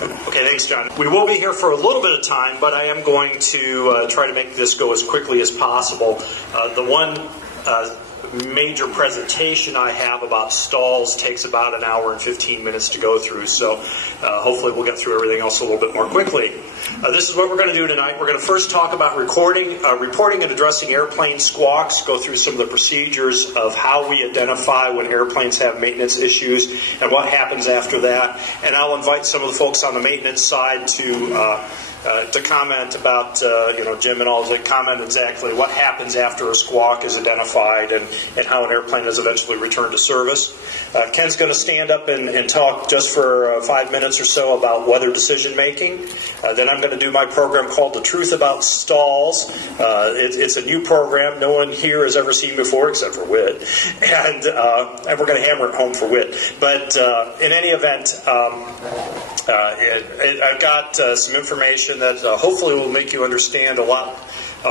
Okay, thanks, John. We will be here for a little bit of time, but I am going to try to make this go as quickly as possible. The one major presentation I have about stalls takes about an hour and 15 minutes to go through, so hopefully we'll get through everything else a little bit more quickly. This is what we're going to do tonight. We're going to first talk about reporting and addressing airplane squawks, go through some of the procedures of how we identify when airplanes have maintenance issues and what happens after that. And I'll invite some of the folks on the maintenance side to comment about, Jim and all, to comment exactly what happens after a squawk is identified and how an airplane is eventually returned to service. Ken's going to stand up and talk just for 5 minutes or so about weather decision making. Then I'm going to do my program called The Truth About Stalls. It's a new program no one here has ever seen before except for Whit. And we're going to hammer it home for Whit. But in any event, I've got some information that hopefully will make you understand a lot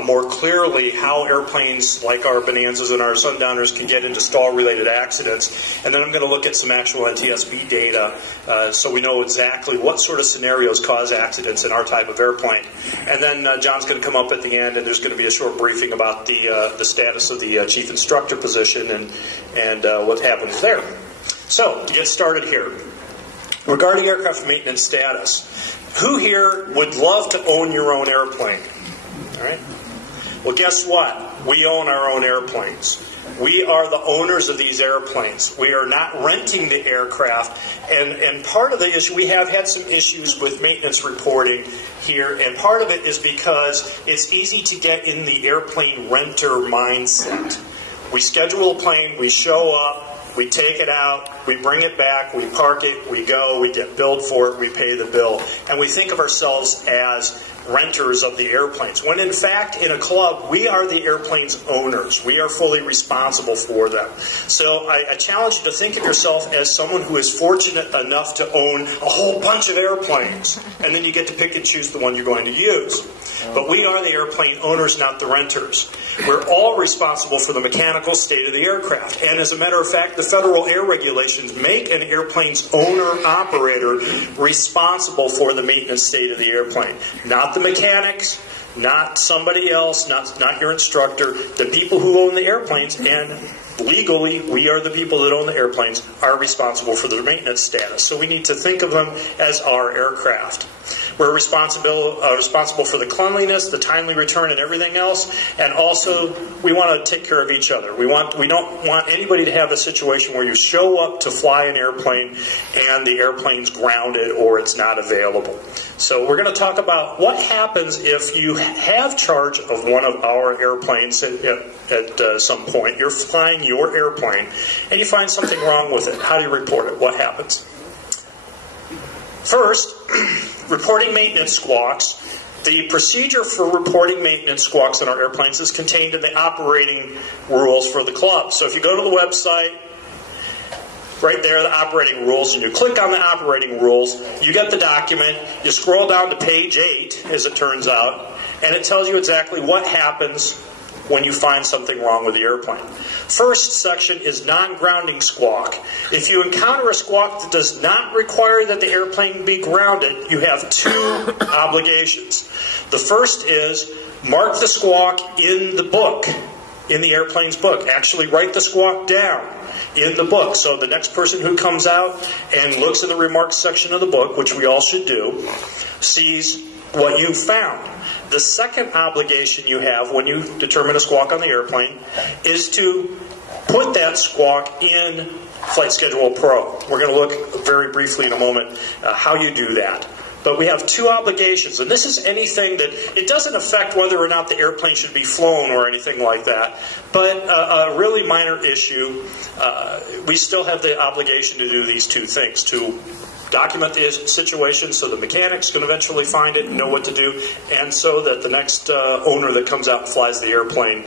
more clearly how airplanes like our Bonanzas and our Sundowners can get into stall-related accidents. And then I'm going to look at some actual NTSB data so we know exactly what sort of scenarios cause accidents in our type of airplane. And then John's going to come up at the end, and there's going to be a short briefing about the status of the chief instructor position and what happens there. So, to get started here. Regarding aircraft maintenance status, who here would love to own your own airplane? All right. Well, guess what? We own our own airplanes. We are the owners of these airplanes. We are not renting the aircraft. And part of the issue, we have had some issues with maintenance reporting here, and part of it is because it's easy to get in the airplane renter mindset. We schedule a plane, we show up, we take it out, we bring it back, we park it, we go, we get billed for it, we pay the bill. And we think of ourselves as renters of the airplanes, when in fact in a club we are the airplane's owners. We are fully responsible for them. So I challenge you to think of yourself as someone who is fortunate enough to own a whole bunch of airplanes, and then you get to pick and choose the one you're going to use. But we are the airplane owners, not the renters. We're all responsible for the mechanical state of the aircraft. And as a matter of fact, the federal air regulations make an airplane's owner-operator responsible for the maintenance state of the airplane. Not the mechanics, not somebody else, not your instructor. The people who own the airplanes, and legally we are the people that own the airplanes, are responsible for their maintenance status. So we need to think of them as our aircraft. We're responsible for the cleanliness, the timely return, and everything else. And also, we want to take care of each other. We don't want anybody to have a situation where you show up to fly an airplane and the airplane's grounded or it's not available. So we're going to talk about what happens if you have charge of one of our airplanes at some point. You're flying your airplane and you find something wrong with it. How do you report it? What happens? First, reporting maintenance squawks. The procedure for reporting maintenance squawks on our airplanes is contained in the operating rules for the club. So if you go to the website, right there, the operating rules, and you click on the operating rules, you get the document, you scroll down to page 8, as it turns out, and it tells you exactly what happens when you find something wrong with the airplane. First section is non-grounding squawk. If you encounter a squawk that does not require that the airplane be grounded, you have two obligations. The first is mark the squawk in the book, in the airplane's book. Actually write the squawk down in the book. So the next person who comes out and looks in the remarks section of the book, which we all should do, sees what you found. The second obligation you have when you determine a squawk on the airplane is to put that squawk in Flight Schedule Pro. We're going to look very briefly in a moment how you do that. But we have two obligations, and this is anything that, it doesn't affect whether or not the airplane should be flown or anything like that, but a really minor issue, we still have the obligation to do these two things, to document the situation so the mechanics can eventually find it and know what to do, and so that the next owner that comes out and flies the airplane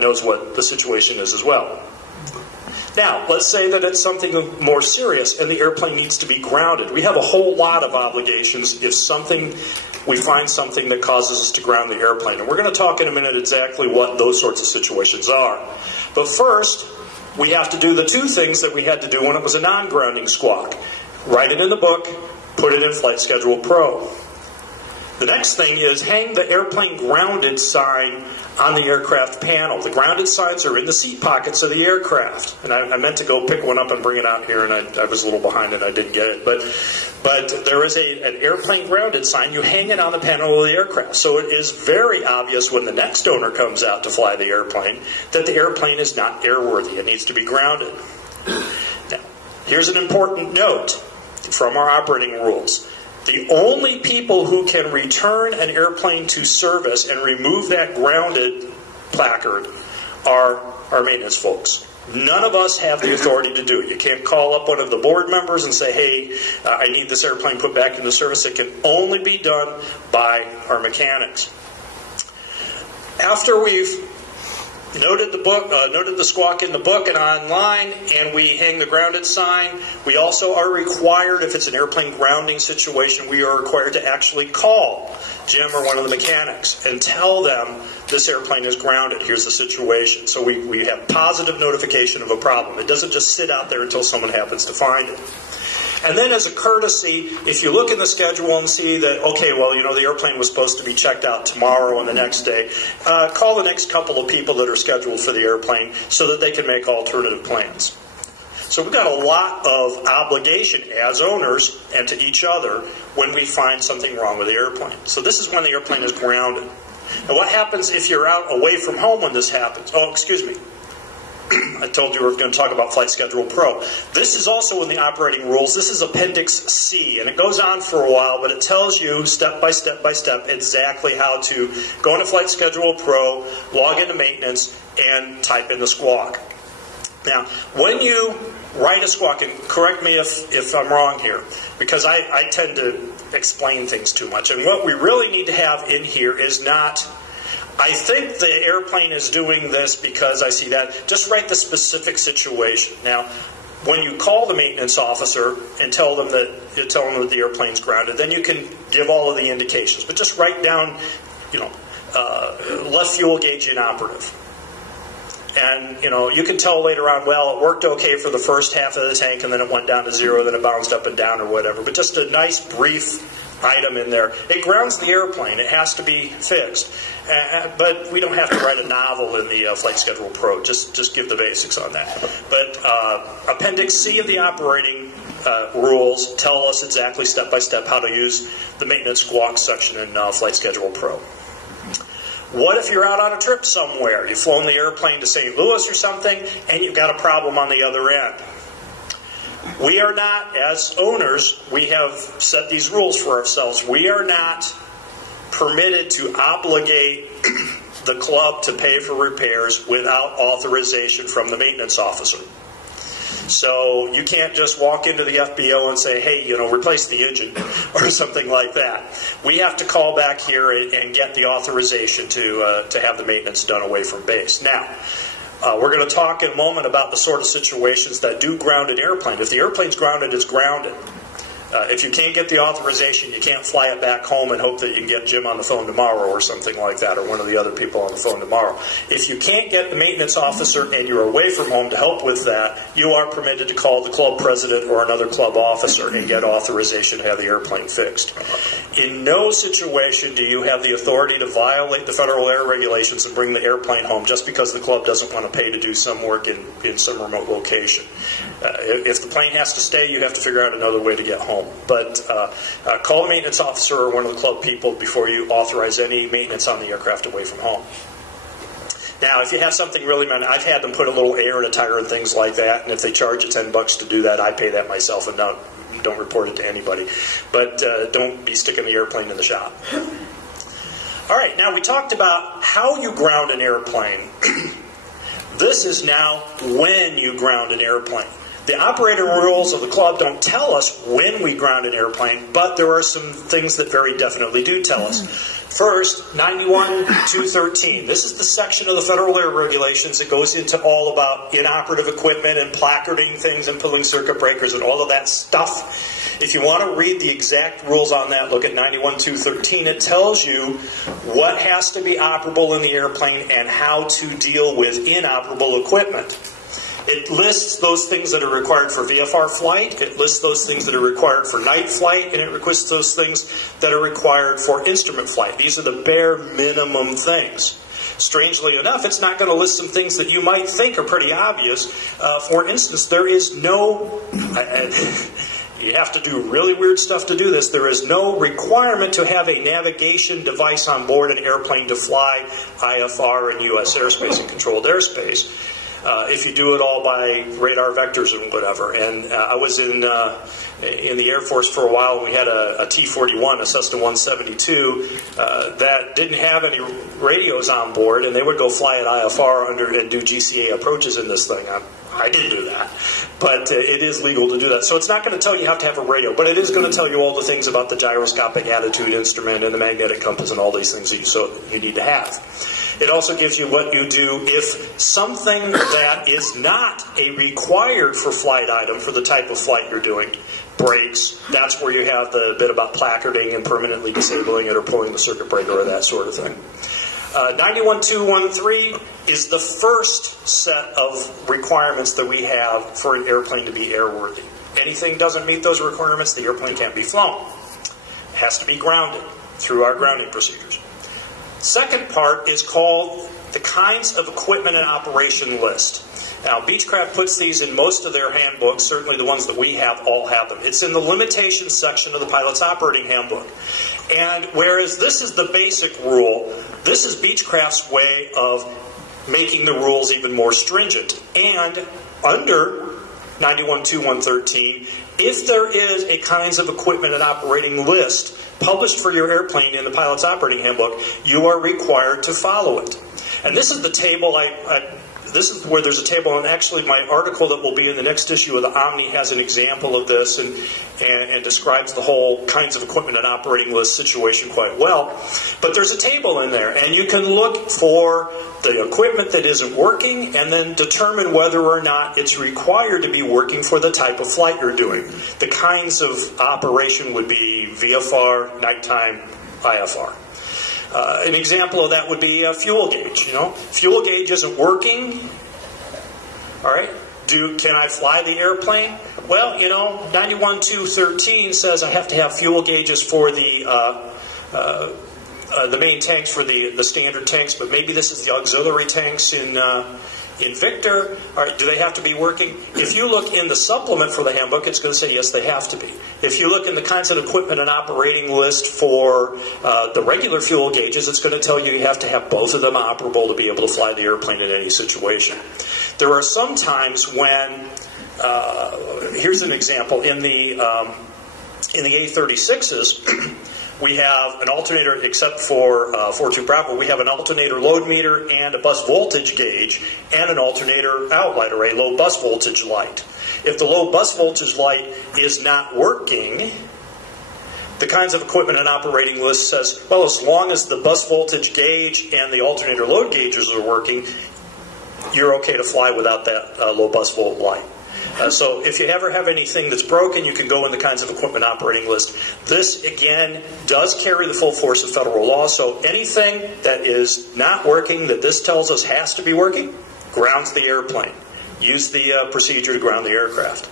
knows what the situation is as well. Now, let's say that it's something more serious and the airplane needs to be grounded. We have a whole lot of obligations if we find something that causes us to ground the airplane. And we're going to talk in a minute exactly what those sorts of situations are. But first, we have to do the two things that we had to do when it was a non-grounding squawk. Write it in the book, Put it in Flight Schedule Pro. The next thing is hang the airplane grounded sign on the aircraft panel. The grounded signs are in the seat pockets of the aircraft. And I meant to go pick one up and bring it out here, and I was a little behind and I didn't get it. But there is an airplane grounded sign. You hang it on the panel of the aircraft. So it is very obvious when the next owner comes out to fly the airplane that the airplane is not airworthy. It needs to be grounded. Now, here's an important note from our operating rules. The only people who can return an airplane to service and remove that grounded placard are our maintenance folks. None of us have the authority to do it. You can't call up one of the board members and say, hey, I need this airplane put back into service. It can only be done by our mechanics. After we've noted the squawk in the book and online, and we hang the grounded sign, we also are required, if it's an airplane grounding situation, we are required to actually call Jim or one of the mechanics and tell them this airplane is grounded. Here's the situation. So we have positive notification of a problem. It doesn't just sit out there until someone happens to find it. And then as a courtesy, if you look in the schedule and see that, okay, well, you know, the airplane was supposed to be checked out tomorrow and the next day, call the next couple of people that are scheduled for the airplane so that they can make alternative plans. So we've got a lot of obligation as owners and to each other when we find something wrong with the airplane. So this is when the airplane is grounded. Now what happens if you're out away from home when this happens? Oh, excuse me. I told you we were going to talk about Flight Schedule Pro. This is also in the operating rules. This is Appendix C, and it goes on for a while, but it tells you step by step by step exactly how to go into Flight Schedule Pro, log into maintenance, and type in the squawk. Now, when you write a squawk, and correct me if I'm wrong here, because I tend to explain things too much, and what we really need to have in here is not, I think the airplane is doing this because I see that. Just write the specific situation. Now, when you call the maintenance officer and tell them that the airplane's grounded, then you can give all of the indications. But just write down, left fuel gauge inoperative. And, you can tell later on, well, it worked okay for the first half of the tank, and then it went down to 0, then it bounced up and down or whatever. But just a nice, brief item in there. It grounds the airplane. It has to be fixed. But we don't have to write a novel in the Flight Schedule Pro. Just give the basics on that. But Appendix C of the operating rules tell us exactly step by step how to use the maintenance squawk section in Flight Schedule Pro. What if you're out on a trip somewhere? You've flown the airplane to St. Louis or something, and you've got a problem on the other end. We are not, as owners, we have set these rules for ourselves. We are not permitted to obligate the club to pay for repairs without authorization from the maintenance officer. So you can't just walk into the FBO and say, hey, replace the engine or something like that. We have to call back here and get the authorization to have the maintenance done away from base. Now, we're going to talk in a moment about the sort of situations that do ground an airplane. If the airplane's grounded, it's grounded. If you can't get the authorization, you can't fly it back home and hope that you can get Jim on the phone tomorrow or something like that, or one of the other people on the phone tomorrow. If you can't get the maintenance officer and you're away from home to help with that, you are permitted to call the club president or another club officer and get authorization to have the airplane fixed. In no situation do you have the authority to violate the federal air regulations and bring the airplane home just because the club doesn't want to pay to do some work in some remote location. If the plane has to stay, you have to figure out another way to get home. But call a maintenance officer or one of the club people before you authorize any maintenance on the aircraft away from home. Now, if you have something really, I've had them put a little air in a tire and things like that, and if they charge you $10 to do that, I pay that myself and don't report it to anybody. But don't be sticking the airplane in the shop. All right, now we talked about how you ground an airplane. This is now when you ground an airplane. The operating rules of the club don't tell us when we ground an airplane, but there are some things that very definitely do tell us. First, 91-213. This is the section of the Federal Air Regulations that goes into all about inoperative equipment and placarding things and pulling circuit breakers and all of that stuff. If you want to read the exact rules on that, look at 91-213. It tells you what has to be operable in the airplane and how to deal with inoperable equipment. It lists those things that are required for VFR flight, it lists those things that are required for night flight, and it lists those things that are required for instrument flight. These are the bare minimum things. Strangely enough, it's not going to list some things that you might think are pretty obvious. For instance, there is no... You have to do really weird stuff to do this. There is no requirement to have a navigation device on board an airplane to fly IFR in U.S. airspace and controlled airspace. If you do it all by radar vectors and whatever. And I was in the Air Force for a while. We had a T-41, a Cessna 172, that didn't have any radios on board, and they would go fly at IFR and do GCA approaches in this thing. I didn't do that, but it is legal to do that. So it's not going to tell you have to have a radio, but it is going to tell you all the things about the gyroscopic attitude instrument and the magnetic compass and all these things that you need to have. It also gives you what you do if something that is not a required for flight item for the type of flight you're doing breaks. That's where you have the bit about placarding and permanently disabling it or pulling the circuit breaker or that sort of thing. 91213 is the first set of requirements that we have for an airplane to be airworthy. Anything doesn't meet those requirements, the airplane can't be flown. It has to be grounded through our grounding procedures. Second part is called the kinds of equipment and operation list. Now, Beechcraft puts these in most of their handbooks. Certainly the ones that we have all have them. It's in the limitations section of the Pilot's Operating Handbook. And whereas this is the basic rule, this is Beechcraft's way of making the rules even more stringent. And under 912113, if there is a kinds of equipment and operating list published for your airplane in the Pilot's Operating Handbook, you are required to follow it. And this is the table this is where there's a table, and actually my article that will be in the next issue of the Omni has an example of this and describes the whole kinds of equipment and operating list situation quite well. But there's a table in there, and you can look for the equipment that isn't working and then determine whether or not it's required to be working for the type of flight you're doing. The kinds of operation would be VFR, nighttime, IFR. An example of that would be a fuel gauge. Fuel gauge isn't working. All right. Can I fly the airplane? Well, 91213 says I have to have fuel gauges for the main tanks for the standard tanks, but maybe this is the auxiliary tanks in Victor. All right, do they have to be working? If you look in the supplement for the handbook, it's going to say yes, they have to be. If you look in the kinds of equipment and operating list for the regular fuel gauges, it's going to tell you have to have both of them operable to be able to fly the airplane in any situation. There are some times when, here's an example, in the A36s, we have an alternator, except for 42 Bravo, we have an alternator load meter and a bus voltage gauge and an alternator outlet, or a low bus voltage light. If the low bus voltage light is not working, the kinds of equipment and operating list says, well, as long as the bus voltage gauge and the alternator load gauges are working, you're okay to fly without that low bus volt light. So if you ever have anything that's broken, you can go in the kinds of equipment operating list. This, again, does carry the full force of federal law, so anything that is not working that this tells us has to be working, grounds the airplane. Use the procedure to ground the aircraft.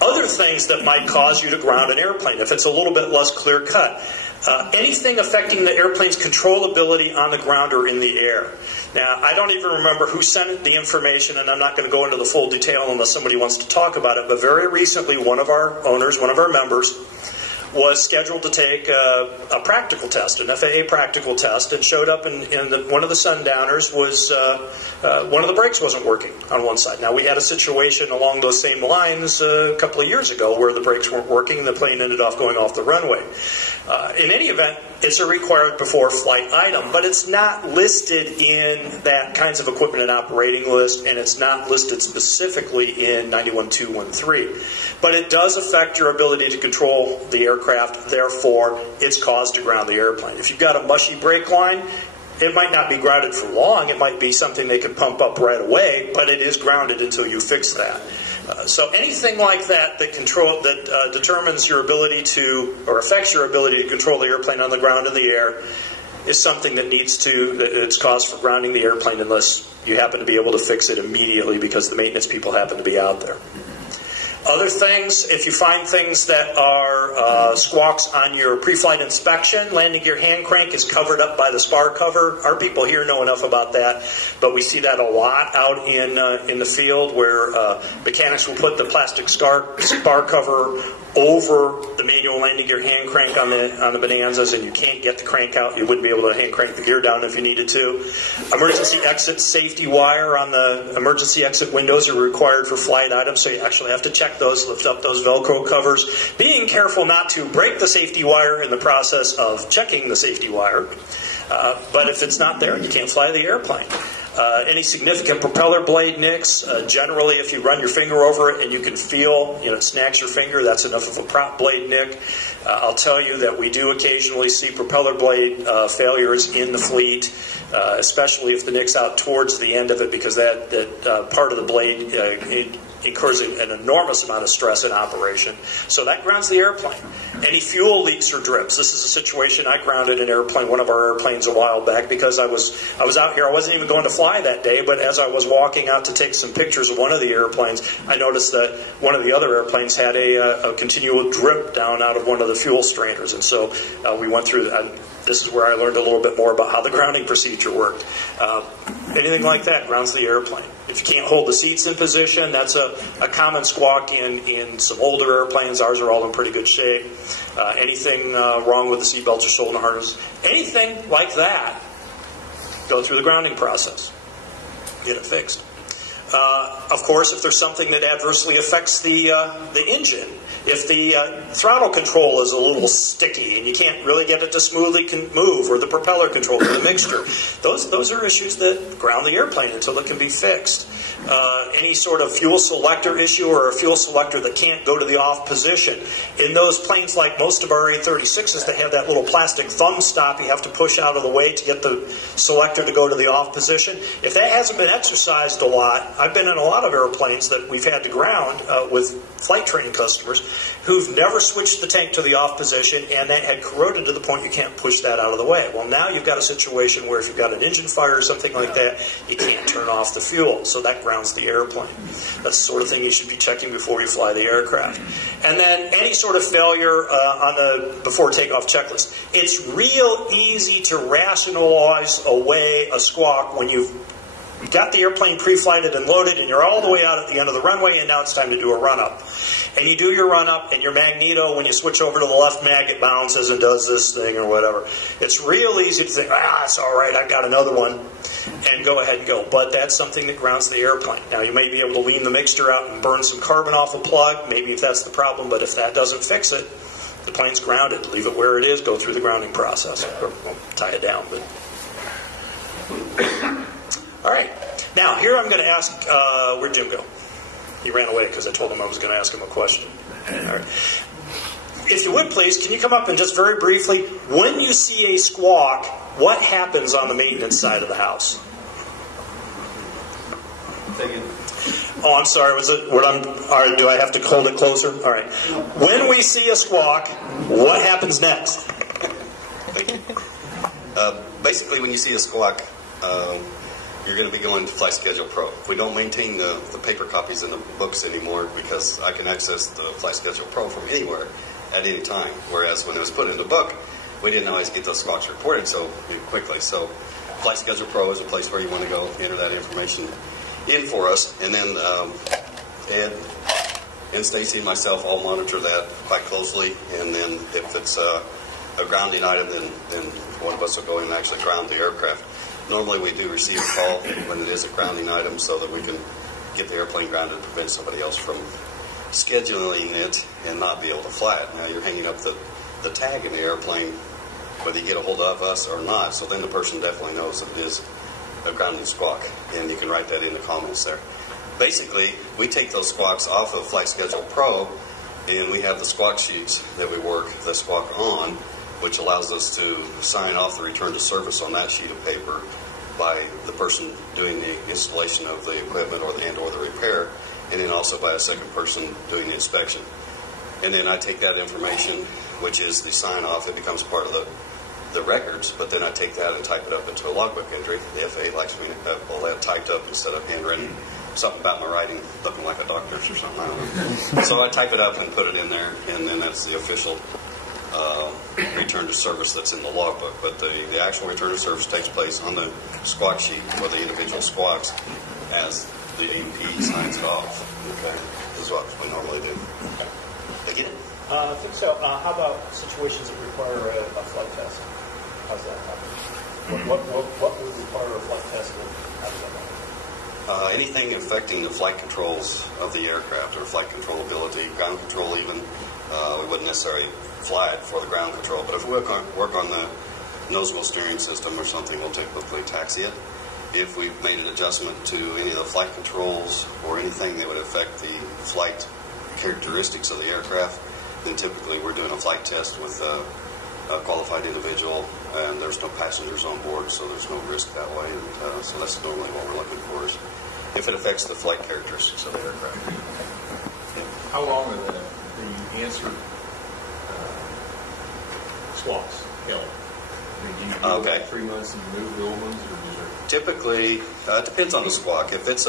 Other things that might cause you to ground an airplane, if it's a little bit less clear-cut. Anything affecting the airplane's controllability on the ground or in the air. Now, I don't even remember who sent the information, and I'm not going to go into the full detail unless somebody wants to talk about it, but very recently one of our owners, one of our members, was scheduled to take a practical test, an FAA practical test, and showed up in one of the Sundowners was, one of the brakes wasn't working on one side. Now, we had a situation along those same lines a couple of years ago where the brakes weren't working and the plane ended up going off the runway. In any event, it's a required before flight item, but it's not listed in that kinds of equipment and operating list, and it's not listed specifically in 91213. But it does affect your ability to control the aircraft, therefore it's cause to ground the airplane. If you've got a mushy brake line, it might not be grounded for long, it might be something they can pump up right away, but it is grounded until you fix that. So anything like that that determines your ability to, or affects your ability to control the airplane on the ground and the air, is something that it's cause for grounding the airplane unless you happen to be able to fix it immediately because the maintenance people happen to be out there. Other things, if you find things that are squawks on your pre-flight inspection, landing gear hand crank is covered up by the spar cover. Our people here know enough about that, but we see that a lot out in the field where mechanics will put the plastic spar cover over the manual landing gear hand crank on the Bonanzas, and you can't get the crank out. You wouldn't be able to hand crank the gear down if you needed to. Emergency exit safety wire on the emergency exit windows are required for flight items, so you actually have to check those, lift up those Velcro covers. Being careful not to break the safety wire in the process of checking the safety wire. But if it's not there, you can't fly the airplane. Any significant propeller blade nicks, generally if you run your finger over it and you can feel, it snags your finger, that's enough of a prop blade nick. I'll tell you that we do occasionally see propeller blade failures in the fleet, especially if the nick's out towards the end of it, because that part of the blade it incurs an enormous amount of stress in operation. So that grounds the airplane. Any fuel leaks or drips. This is a situation I grounded an airplane, one of our airplanes, a while back because I was out here. I wasn't even going to fly that day, but as I was walking out to take some pictures of one of the airplanes, I noticed that one of the other airplanes had a continual drip down out of one of the fuel strainers. And so we went through that. This is where I learned a little bit more about how the grounding procedure worked. Anything like that grounds the airplane. If you can't hold the seats in position, that's a common squawk in some older airplanes. Ours are all in pretty good shape. Anything wrong with the seat belts or shoulder harness, anything like that, go through the grounding process. Get it fixed. Of course, if there's something that adversely affects the engine, if the throttle control is a little sticky and you can't really get it to smoothly move, or the propeller control, or the mixture, those are issues that ground the airplane until it can be fixed. Any sort of fuel selector issue or a fuel selector that can't go to the off position. In those planes, like most of our A36s, they have that little plastic thumb stop you have to push out of the way to get the selector to go to the off position. If that hasn't been exercised a lot, I've been in a lot of airplanes that we've had to ground with flight training customers who've never switched the tank to the off position, and that had corroded to the point you can't push that out of the way. Well, now you've got a situation where if you've got an engine fire or something like that, you can't turn off the fuel, so that grounds the airplane. That's the sort of thing you should be checking before you fly the aircraft. And then any sort of failure on the before takeoff checklist. It's real easy to rationalize away a squawk when you've got the airplane pre-flighted and loaded and you're all the way out at the end of the runway, and now it's time to do a run-up. And you do your run-up, and your magneto, when you switch over to the left mag, it bounces and does this thing or whatever. It's real easy to think, it's all right, I've got another one, and go ahead and go. But that's something that grounds the airplane. Now, you may be able to lean the mixture out and burn some carbon off a plug, maybe if that's the problem, but if that doesn't fix it, the plane's grounded. Leave it where it is, go through the grounding process. Or tie it down. But all right. Now, here I'm going to ask, where'd Jim go? He ran away because I told him I was going to ask him a question. All right. If you would, please, can you come up and just very briefly, when you see a squawk, what happens on the maintenance side of the house? Oh, I'm sorry. Was it what I'm? All right. Do I have to hold it closer? All right. When we see a squawk, what happens next? Thank you. Basically, when you see a squawk, you're going to be going to Flight Schedule Pro. We don't maintain the paper copies in the books anymore because I can access the Flight Schedule Pro from anywhere at any time. Whereas when it was put in the book, we didn't always get those squawks reported so quickly. So Flight Schedule Pro is a place where you want to go enter that information in for us. And then Ed and Stacy and myself all monitor that quite closely. And then if it's a grounding item, then one of us will go in and actually ground the aircraft. Normally we do receive a call when it is a grounding item so that we can get the airplane grounded and prevent somebody else from scheduling it and not be able to fly it. Now you're hanging up the tag in the airplane whether you get a hold of us or not, so then the person definitely knows that it is a grounding squawk, and you can write that in the comments there. Basically, we take those squawks off of Flight Schedule Pro, and we have the squawk sheets that we work the squawk on, which allows us to sign off the return to service on that sheet of paper by the person doing the installation of the equipment or the repair, and then also by a second person doing the inspection. And then I take that information, which is the sign off, it becomes part of the records, but then I take that and type it up into a logbook entry. The FAA likes me to have all that typed up instead of handwritten. Something about my writing looking like a doctor's or something, I don't know. So I type it up and put it in there, and then that's the official return to service that's in the logbook. But the actual return to service takes place on the squawk sheet for the individual squawks as the AMP signs it off. Okay, this is what we normally do. Again? I think so. How about situations that require a flight test? How's that happen? What would require a flight test, and how does that happen? Anything affecting the flight controls of the aircraft, or flight controllability, ground control even, we wouldn't necessarily fly it for the ground control, but if we work on the nose wheel steering system or something, we'll typically taxi it. If we've made an adjustment to any of the flight controls or anything that would affect the flight characteristics of the aircraft, then typically we're doing a flight test with a qualified individual, and there's no passengers on board, so there's no risk that way. And so that's normally what we're looking for, is if it affects the flight characteristics of the aircraft. How long are the answered squawks held? I mean, do you do Okay. like 3 months and remove the old ones, or is there? Typically, it depends on the squawk. If it's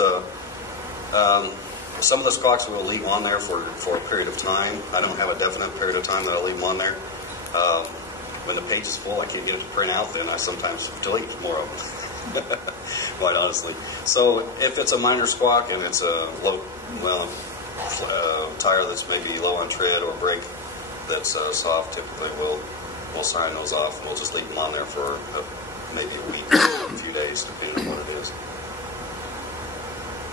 some of the squawks we'll leave on there for a period of time. I don't have a definite period of time that I'll leave them on there. When the page is full, I can't get it to print out, then I sometimes delete more of them, quite honestly. So if it's a minor squawk and it's a low, tire that's maybe low on tread or brake that's soft, typically we'll sign those off, and we'll just leave them on there for maybe a week or a few days, depending on what it is.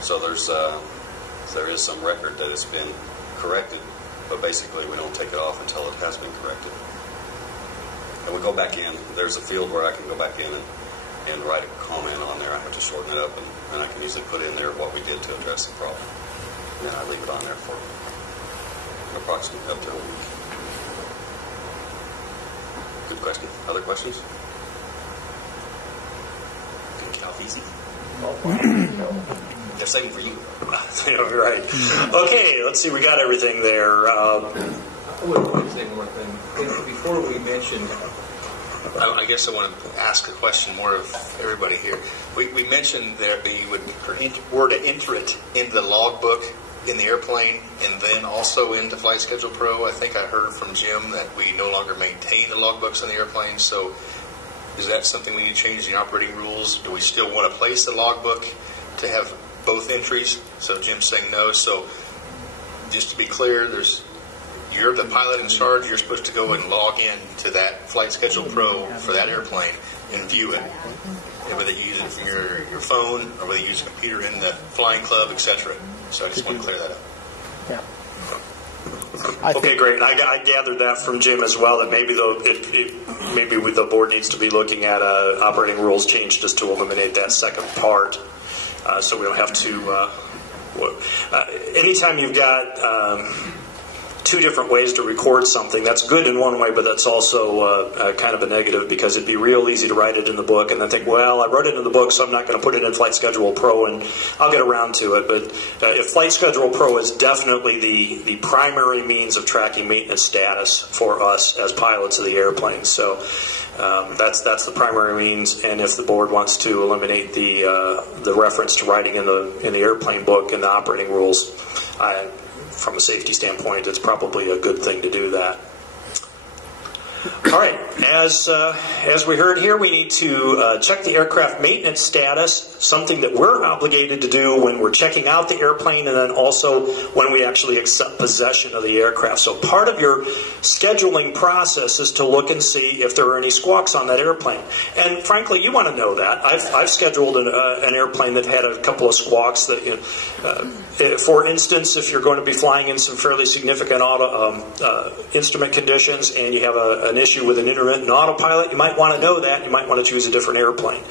So there is some record that it's been corrected, but basically we don't take it off until it has been corrected. And we go back in. There's a field where I can go back in and write a comment on there. I have to shorten it up, and I can usually put in there what we did to address the problem. And then I leave it on there for approximately up to a week. Good question. Other questions? Can get off easy. They're saving for you. Right. Okay, let's see. We got everything there. I would like to say one more thing. Before we mentioned, I guess I want to ask a question more of everybody here. We mentioned that we were to enter it in the logbook in the airplane and then also into Flight Schedule Pro. I think I heard from Jim that we no longer maintain the logbooks in the airplane. So is that something we need to change in the operating rules? Do we still want to place the logbook to have both entries? So Jim's saying no. So just to be clear, you're the pilot in charge. You're supposed to go and log in to that Flight Schedule Pro for that airplane and view it. And whether you use it from your phone or whether you use a computer in the flying club, etc. So I just want to clear that up. Yeah. Okay, great. And I gathered that from Jim as well, that maybe the board needs to be looking at operating rules change just to eliminate that second part, so we don't have to. Anytime you've got two different ways to record something, that's good in one way, but that's also kind of a negative, because it'd be real easy to write it in the book and then think, well, I wrote it in the book, so I'm not going to put it in Flight Schedule Pro, and I'll get around to it. But if Flight Schedule Pro is definitely the primary means of tracking maintenance status for us as pilots of the airplane, so that's the primary means. And if the board wants to eliminate the reference to writing in the airplane book in the operating rules, from a safety standpoint, it's probably a good thing to do that. All right, as we heard here, we need to check the aircraft maintenance status, something that we're obligated to do when we're checking out the airplane, and then also when we actually accept possession of the aircraft. So part of your scheduling process is to look and see if there are any squawks on that airplane. And frankly, you want to know that. I've scheduled an airplane that had a couple of squawks that, for instance, if you're going to be flying in some fairly significant instrument conditions and you have an issue with an intermittent autopilot, you might want to know that. You might want to choose a different airplane.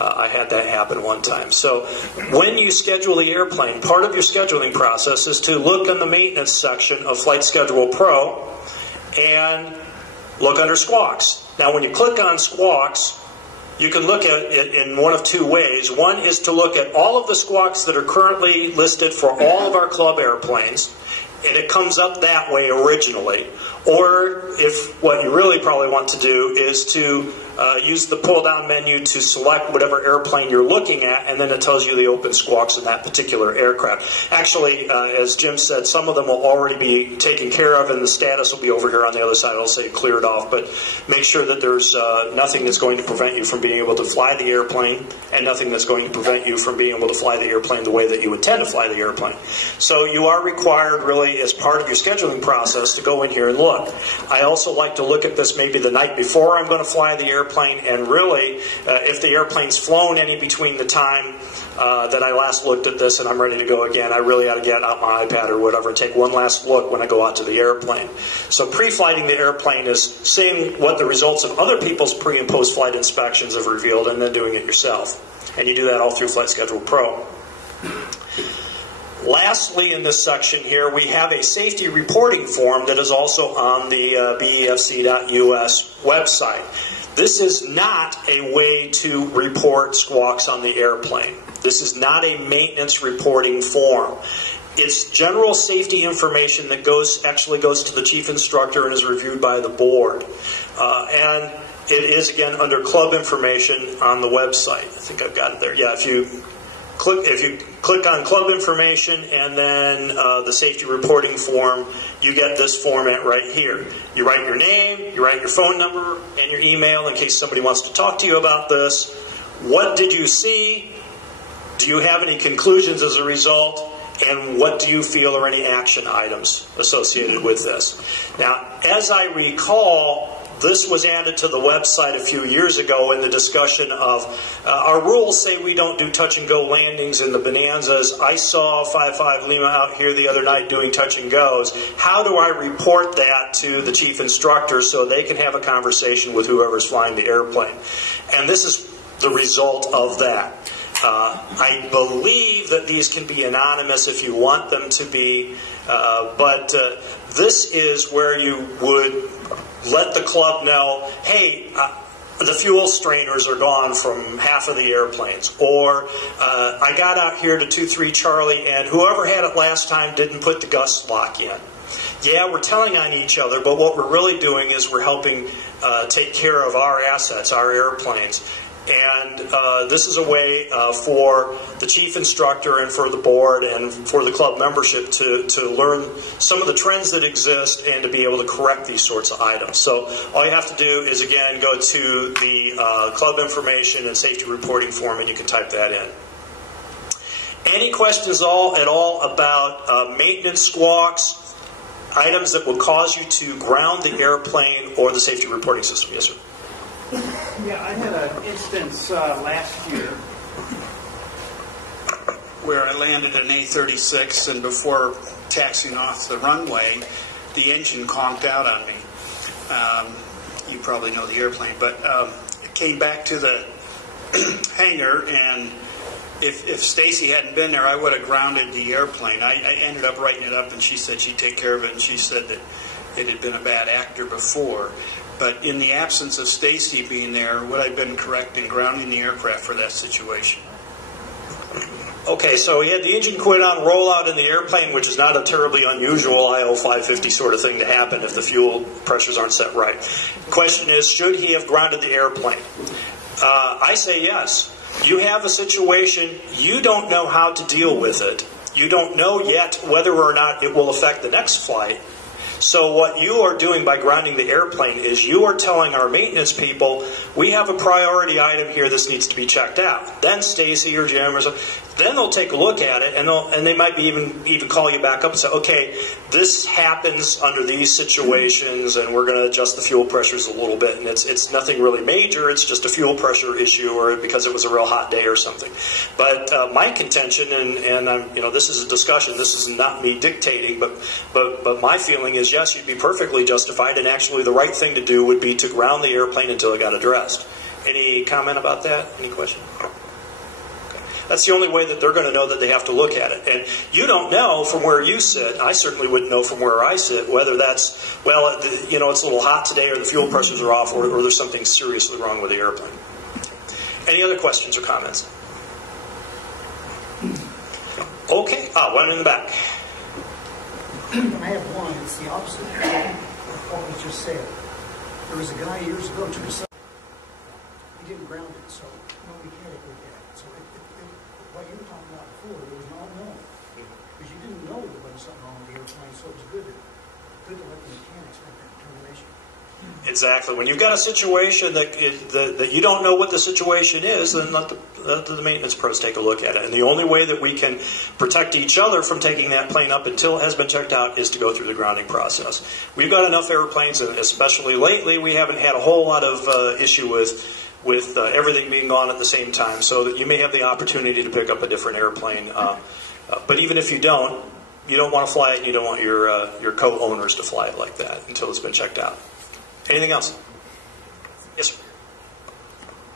I had that happen one time. So when you schedule the airplane, part of your scheduling process is to look in the maintenance section of Flight Schedule Pro and look under squawks. Now, when you click on squawks, you can look at it in one of two ways. One is to look at all of the squawks that are currently listed for all of our club airplanes. and it comes up that way originally. Or if what you really probably want to do is to use the pull-down menu to select whatever airplane you're looking at, and then it tells you the open squawks in that particular aircraft. Actually, as Jim said, some of them will already be taken care of, and the status will be over here on the other side. It'll say cleared off, but make sure that there's nothing that's going to prevent you from being able to fly the airplane, and nothing that's going to prevent you from being able to fly the airplane the way that you intend to fly the airplane. So you are required, really, as part of your scheduling process, to go in here and look. I also like to look at this maybe the night before I'm going to fly the airplane, and really, if the airplane's flown any between the time that I last looked at this and I'm ready to go again, I really ought to get out my iPad or whatever and take one last look when I go out to the airplane. So pre-flighting the airplane is seeing what the results of other people's pre- and post-flight inspections have revealed, and then doing it yourself. And you do that all through Flight Schedule Pro. Lastly, in this section here, we have a safety reporting form that is also on the BEFC.US website. This is not a way to report squawks on the airplane. This is not a maintenance reporting form. It's general safety information that actually goes to the chief instructor and is reviewed by the board. And it is, again, under club information on the website. I think I've got it there. Yeah, if you click on club information and then the safety reporting form, you get this format right here. You write your name, you write your phone number, and your email in case somebody wants to talk to you about this. What did you see? Do you have any conclusions as a result? And what do you feel are any action items associated with this? Now, as I recall, this was added to the website a few years ago in the discussion of our rules say we don't do touch-and-go landings in the Bonanzas. I saw 55 Lima out here the other night doing touch-and-goes. How do I report that to the chief instructor so they can have a conversation with whoever's flying the airplane? And this is the result of that. I believe that these can be anonymous if you want them to be, but this is where you would let the club know, hey, the fuel strainers are gone from half of the airplanes. Or I got out here to 23 Charlie and whoever had it last time didn't put the gust lock in. Yeah, we're telling on each other, but what we're really doing is we're helping take care of our assets, our airplanes. And this is a way for the chief instructor and for the board and for the club membership to learn some of the trends that exist and to be able to correct these sorts of items. So all you have to do is, again, go to the club information and safety reporting form and you can type that in. Any questions at all about maintenance squawks, items that would cause you to ground the airplane or the safety reporting system? Yes, sir. Yeah, I had an instance last year where I landed an A-36, and before taxiing off the runway, the engine conked out on me. You probably know the airplane, but it came back to the hangar, and if Stacy hadn't been there, I would have grounded the airplane. I ended up writing it up, and she said she'd take care of it, and she said that it had been a bad actor before. But in the absence of Stacy being there, would I have been correct in grounding the aircraft for that situation? Okay, so he had the engine quit on rollout in the airplane, which is not a terribly unusual IO 550 sort of thing to happen if the fuel pressures aren't set right. Question is, should he have grounded the airplane? I say yes. You have a situation, you don't know how to deal with it. You don't know yet whether or not it will affect the next flight. So what you are doing by grounding the airplane is you are telling our maintenance people, we have a priority item here that needs to be checked out. Then Stacy or Jim or something, then they'll take a look at it and they might be even call you back up and say, okay, this happens under these situations and we're going to adjust the fuel pressures a little bit, and it's nothing really major, it's just a fuel pressure issue or because it was a real hot day or something. But my contention, and I'm, this is a discussion, this is not me dictating, but my feeling is yes, you'd be perfectly justified, and actually the right thing to do would be to ground the airplane until it got addressed. Any comment about that? Any question? That's the only way that they're going to know that they have to look at it. And you don't know from where you sit, I certainly wouldn't know from where I sit, whether that's, well, it's a little hot today or the fuel pressures are off or there's something seriously wrong with the airplane. Any other questions or comments? Okay. One in the back. I have one. It's the opposite of what was just said. There was a guy years ago took a sub. He didn't ground it, so no mechanic looked at it. So what you were talking about before, there was no unknown. Because you didn't know there wasn't something wrong with the airplane, so it was good to let the mechanics make that determination. Exactly. When you've got a situation that you don't know what the situation is, then let the maintenance pros take a look at it. And the only way that we can protect each other from taking that plane up until it has been checked out is to go through the grounding process. We've got enough airplanes, and especially lately, we haven't had a whole lot of issue with everything being gone at the same time, so that you may have the opportunity to pick up a different airplane. But even if you don't want to fly it, and you don't want your co-owners to fly it like that until it's been checked out. Anything else? Yes, sir.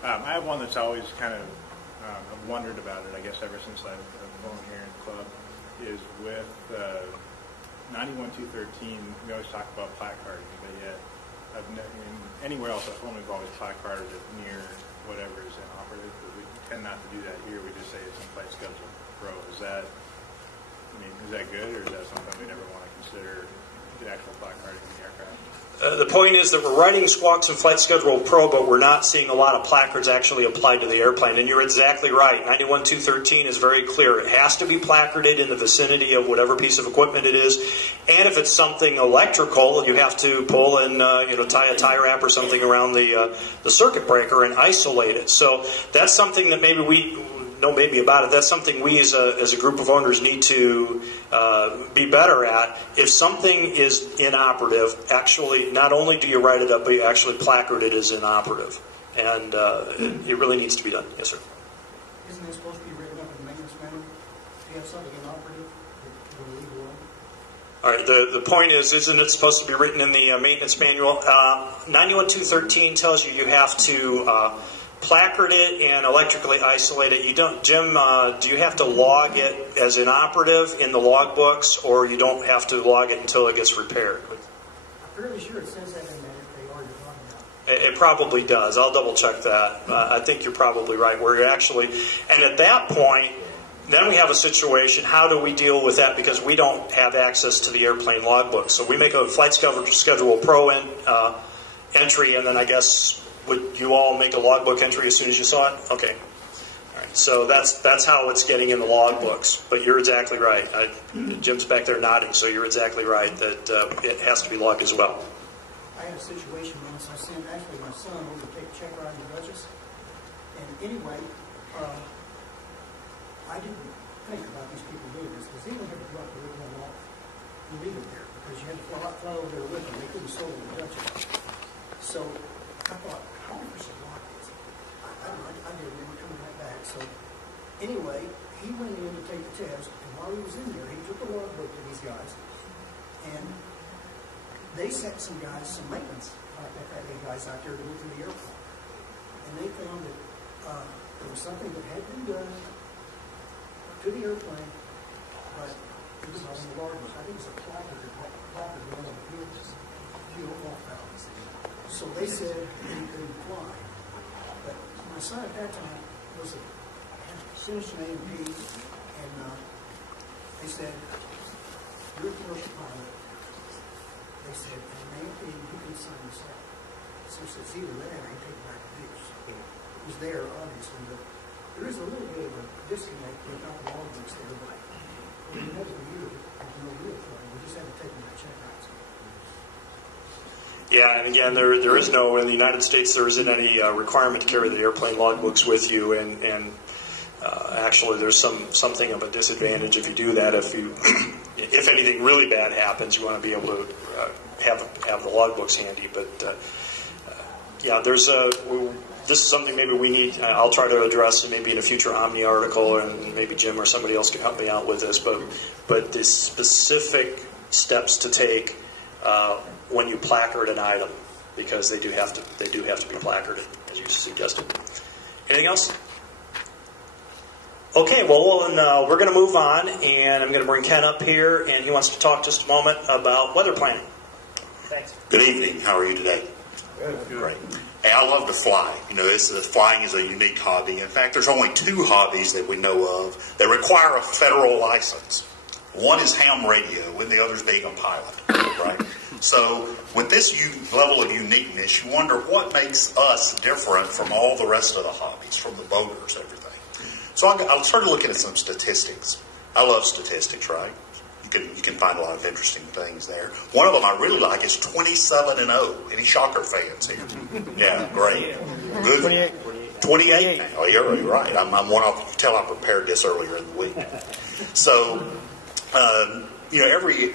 I have one that's always kind of I've wondered about it, I guess, ever since I've gone here in the club, is with 91-213, we always talk about placarding, but yet anywhere else I've only always placarded it near whatever is inoperative, but we tend not to do that here. We just say it's in Flight Schedule Pro. Is that good, or is that something we never want to consider the actual placarding in the aircraft? The point is that we're writing squawks in Flight Schedule Pro, but we're not seeing a lot of placards actually applied to the airplane. And you're exactly right. 91-213 is very clear. It has to be placarded in the vicinity of whatever piece of equipment it is. And if it's something electrical, you have to pull and tie a tie wrap or something around the circuit breaker and isolate it. So that's something that maybe we know about it. That's something we as a group of owners need to be better at. If something is inoperative, actually, not only do you write it up, but you actually placard it as inoperative. And it really needs to be done. Yes, sir. Isn't that supposed to be written up in the maintenance manual? If you have something inoperative, you're leave it alone. All right, the point is, isn't it supposed to be written in the maintenance manual? 91-213 tells you have to placard it and electrically isolate it. You don't, Jim, do you have to log it as inoperative in the log books, or you don't have to log it until it gets repaired? I'm fairly sure it says that in the AR you're talking about. It probably does. I'll double check that. I think you're probably right. Where you're actually, and at that point, then we have a situation, how do we deal with that? Because we don't have access to the airplane logbook. So we make a Flight Schedule Pro entry, and then I guess, would you all make a logbook entry as soon as you saw it? Okay. All right. So that's how it's getting in the logbooks. But you're exactly right. Jim's back there nodding, so you're exactly right that it has to be logged as well. I had a situation once. I sent actually my son over to take a check ride in the Dutchess. And anyway, I didn't think about these people doing this because they only had to drop the original off and leave it there because you had to fly over there with them. They couldn't sold in the Dutchess. So I thought, how many percent lock is it? I don't know. I didn't remember coming right back. So anyway, he went in to take the test, and while he was in there, he took a logbook to these guys, and they sent some maintenance FAA guys out there to go through the airplane, and they found that there was something that had been done to the airplane, but it was not in the logbook. I think it was a placard on one of the fuel off valves. So they said he couldn't fly. But my son at that time was finished an A&P, and they said, you're a commercial pilot. They said, in an A&P, you can sign this off. So it's either that or you take it back to Dukes. It was there, obviously, but there is a little bit of a disconnect with how the logbooks there, but when you know the year, there's no real trouble. We just have to take them to check out. Yeah, and again, there is no, in the United States, there isn't any requirement to carry the airplane logbooks with you, and actually there's something of a disadvantage if you do that. If anything really bad happens, you want to be able to have the logbooks handy. But yeah, this is something maybe we need. I'll try to address maybe in a future Omni article, and maybe Jim or somebody else can help me out with this. But the specific steps to take when you placard an item, because they do have to be placarded, as you suggested. Anything else? Okay, well, we're going to move on, and I'm going to bring Ken up here, and he wants to talk just a moment about weather planning. Thanks. Good evening. How are you today? Good. Great. Hey, I love to fly. Flying is a unique hobby. In fact, there's only 2 hobbies that we know of that require a federal license. One is ham radio, and the other is being a pilot, right? So with this level of uniqueness, you wonder what makes us different from all the rest of the hobbies, from the boaters, everything. So I started looking at some statistics. I love statistics, right? You can find a lot of interesting things there. One of them I really like is 27-0. Any Shocker fans here? Yeah, great. Good. 28 now. Oh, you're right. I'm one off. You can tell I prepared this earlier in the week. So, every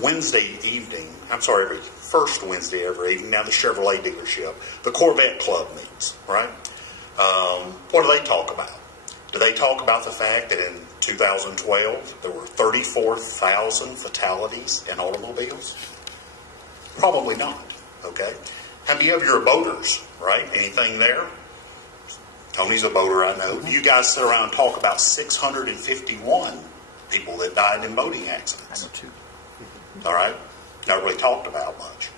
Wednesday evening, every first Wednesday every evening, now the Chevrolet dealership, the Corvette Club meets, right? What do they talk about? Do they talk about the fact that in 2012 there were 34,000 fatalities in automobiles? Probably not, okay? How many of you are boaters, right? Anything there? Tony's a boater, I know. You guys sit around and talk about 651 people that died in boating accidents. I know too. All right? Not really talked about much.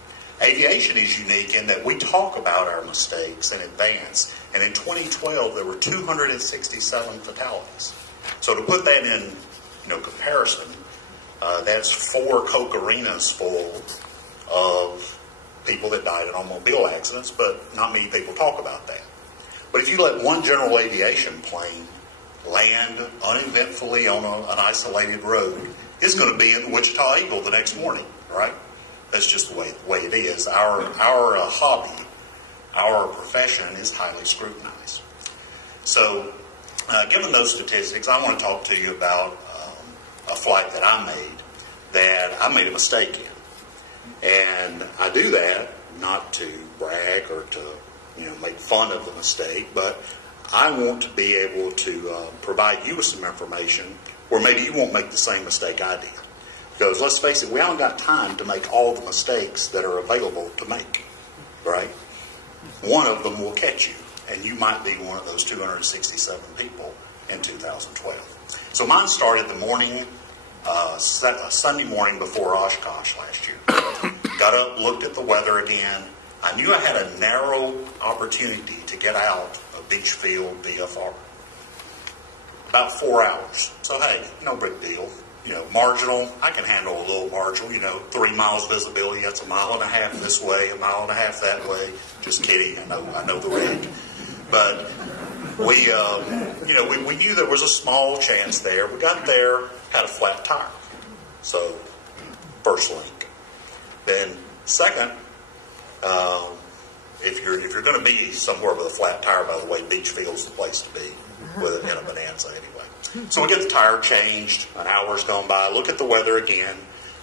Aviation is unique in that we talk about our mistakes in advance. And in 2012, there were 267 fatalities. So to put that in comparison, that's 4 Coke Arenas full of people that died in automobile accidents, but not many people talk about that. But if you let one general aviation plane land uneventfully on an isolated road, it's going to be in the Wichita Eagle the next morning, right? That's just the way it is. Our hobby, our profession is highly scrutinized. So, given those statistics, I want to talk to you about a flight that I made a mistake in. And I do that not to brag or to make fun of the mistake, but I want to be able to provide you with some information where maybe you won't make the same mistake I did. Because let's face it, we haven't got time to make all the mistakes that are available to make, right? One of them will catch you, and you might be one of those 267 people in 2012. So mine started the morning, Sunday morning before Oshkosh last year. Got up, looked at the weather again. I knew I had a narrow opportunity to get out of Beachfield VFR. About 4 hours. So hey, no big deal. Marginal, I can handle a little marginal, 3 miles visibility, that's 1.5 miles this way, 1.5 miles that way. Just kidding, I know the rig. But we knew there was a small chance there. We got there, had a flat tire. So, first link. Then, second, if you're going to be somewhere with a flat tire, by the way, Beachfield's the place to be in a Bonanza anyway. So we get the tire changed, an hour's gone by, look at the weather again.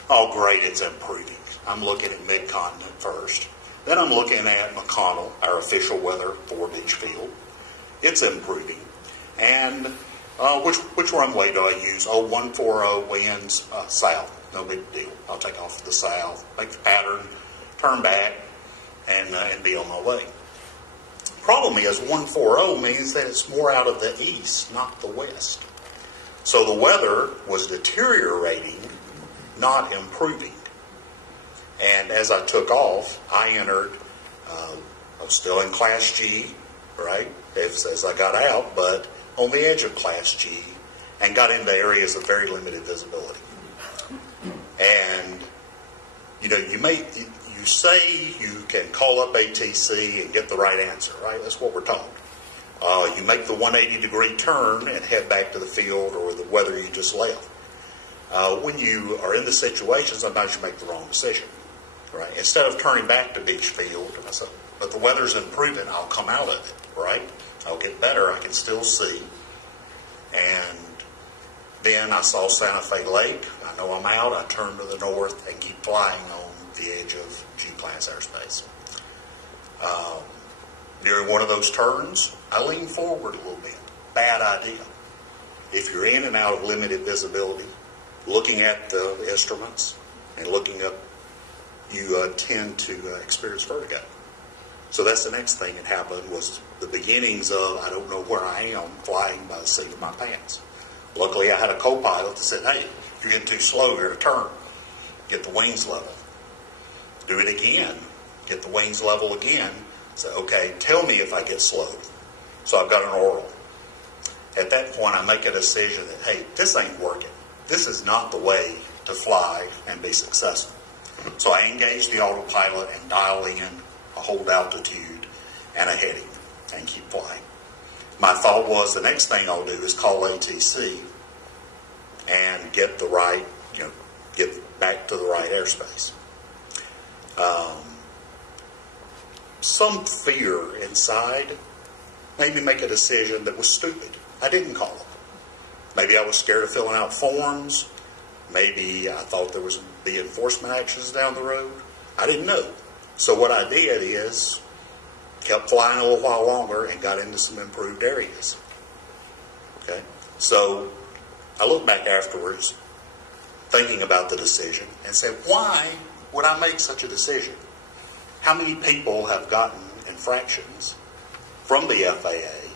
Oh great, it's improving. I'm looking at Mid-Continent first. Then I'm looking at McConnell, our official weather for Beachfield. It's improving. And which runway do I use? 140 winds south. No big deal. I'll take off to the south, make the pattern, turn back, and be on my way. Problem is, 140 means that it's more out of the east, not the west. So the weather was deteriorating, not improving. And as I took off, I entered, I was still in Class G, right, as I got out, but on the edge of Class G, and got into areas of very limited visibility. And, you say you can call up ATC and get the right answer, right? That's what we're taught. You make the 180-degree turn and head back to the field or the weather you just left. When you are in the situation, sometimes you make the wrong decision, right? Instead of turning back to Beachfield, I said, but the weather's improving, I'll come out of it, right? I'll get better, I can still see. And then I saw Santa Fe Lake. I know I'm out. I turn to the north and keep flying on the edge of G-class airspace. During one of those turns, I lean forward a little bit. Bad idea. If you're in and out of limited visibility, looking at the instruments and looking up, you tend to experience vertigo. So that's the next thing that happened, was the beginnings of, I don't know where I am, flying by the seat of my pants. Luckily, I had a co-pilot that said, hey, you're getting too slow here to turn. Get the wings level. Do it again. Get the wings level again. Say, okay, tell me if I get slowed. So I've got an oral. At that point, I make a decision that, hey, this ain't working. this is not the way to fly and be successful. So I engage the autopilot and dial in a hold altitude and a heading and keep flying. My thought was the next thing I'll do is call ATC and get the right, get back to the right airspace. Some fear inside made me make a decision that was stupid. I didn't call them. Maybe I was scared of filling out forms. Maybe I thought there was the enforcement actions down the road. I didn't know. So what I did is kept flying a little while longer and got into some improved areas. Okay? So I looked back afterwards thinking about the decision and said, why would I make such a decision? How many people have gotten infractions from the FAA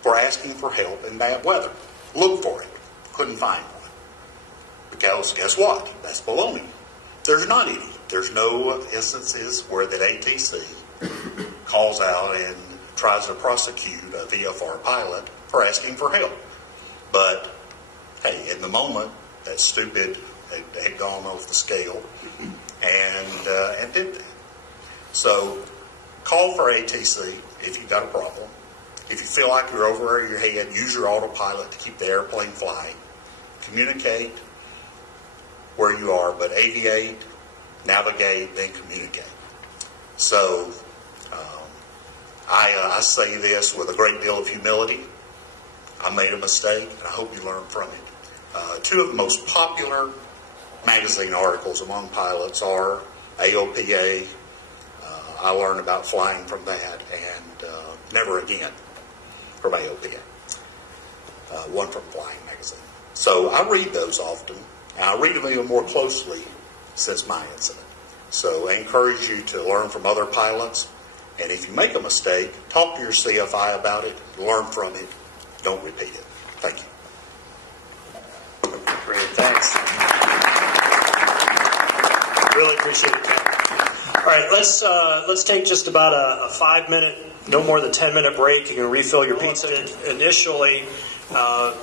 for asking for help in bad weather? Looked for it. Couldn't find one. Because guess what? That's baloney. There's not any. There's no instances where that ATC calls out and tries to prosecute a VFR pilot for asking for help. But, hey, in the moment, that stupid had gone off the scale and did that. So, call for ATC if you've got a problem. If you feel like you're over your head, use your autopilot to keep the airplane flying. Communicate where you are, but aviate, navigate, then communicate. So, I say this with a great deal of humility. I made a mistake, and I hope you learn from it. Two of the most popular magazine articles among pilots are AOPA. I learned about flying from that, and Never Again from AOPA. One from Flying Magazine. So I read those often, and I read them even more closely since my incident. So I encourage you to learn from other pilots, and if you make a mistake, talk to your CFI about it, learn from it, don't repeat it. Thank you. Great, thanks. Really appreciate it, Ken. All right, let's take just about a 5-minute, no more than 10-minute break. You can refill your pizza. Initially,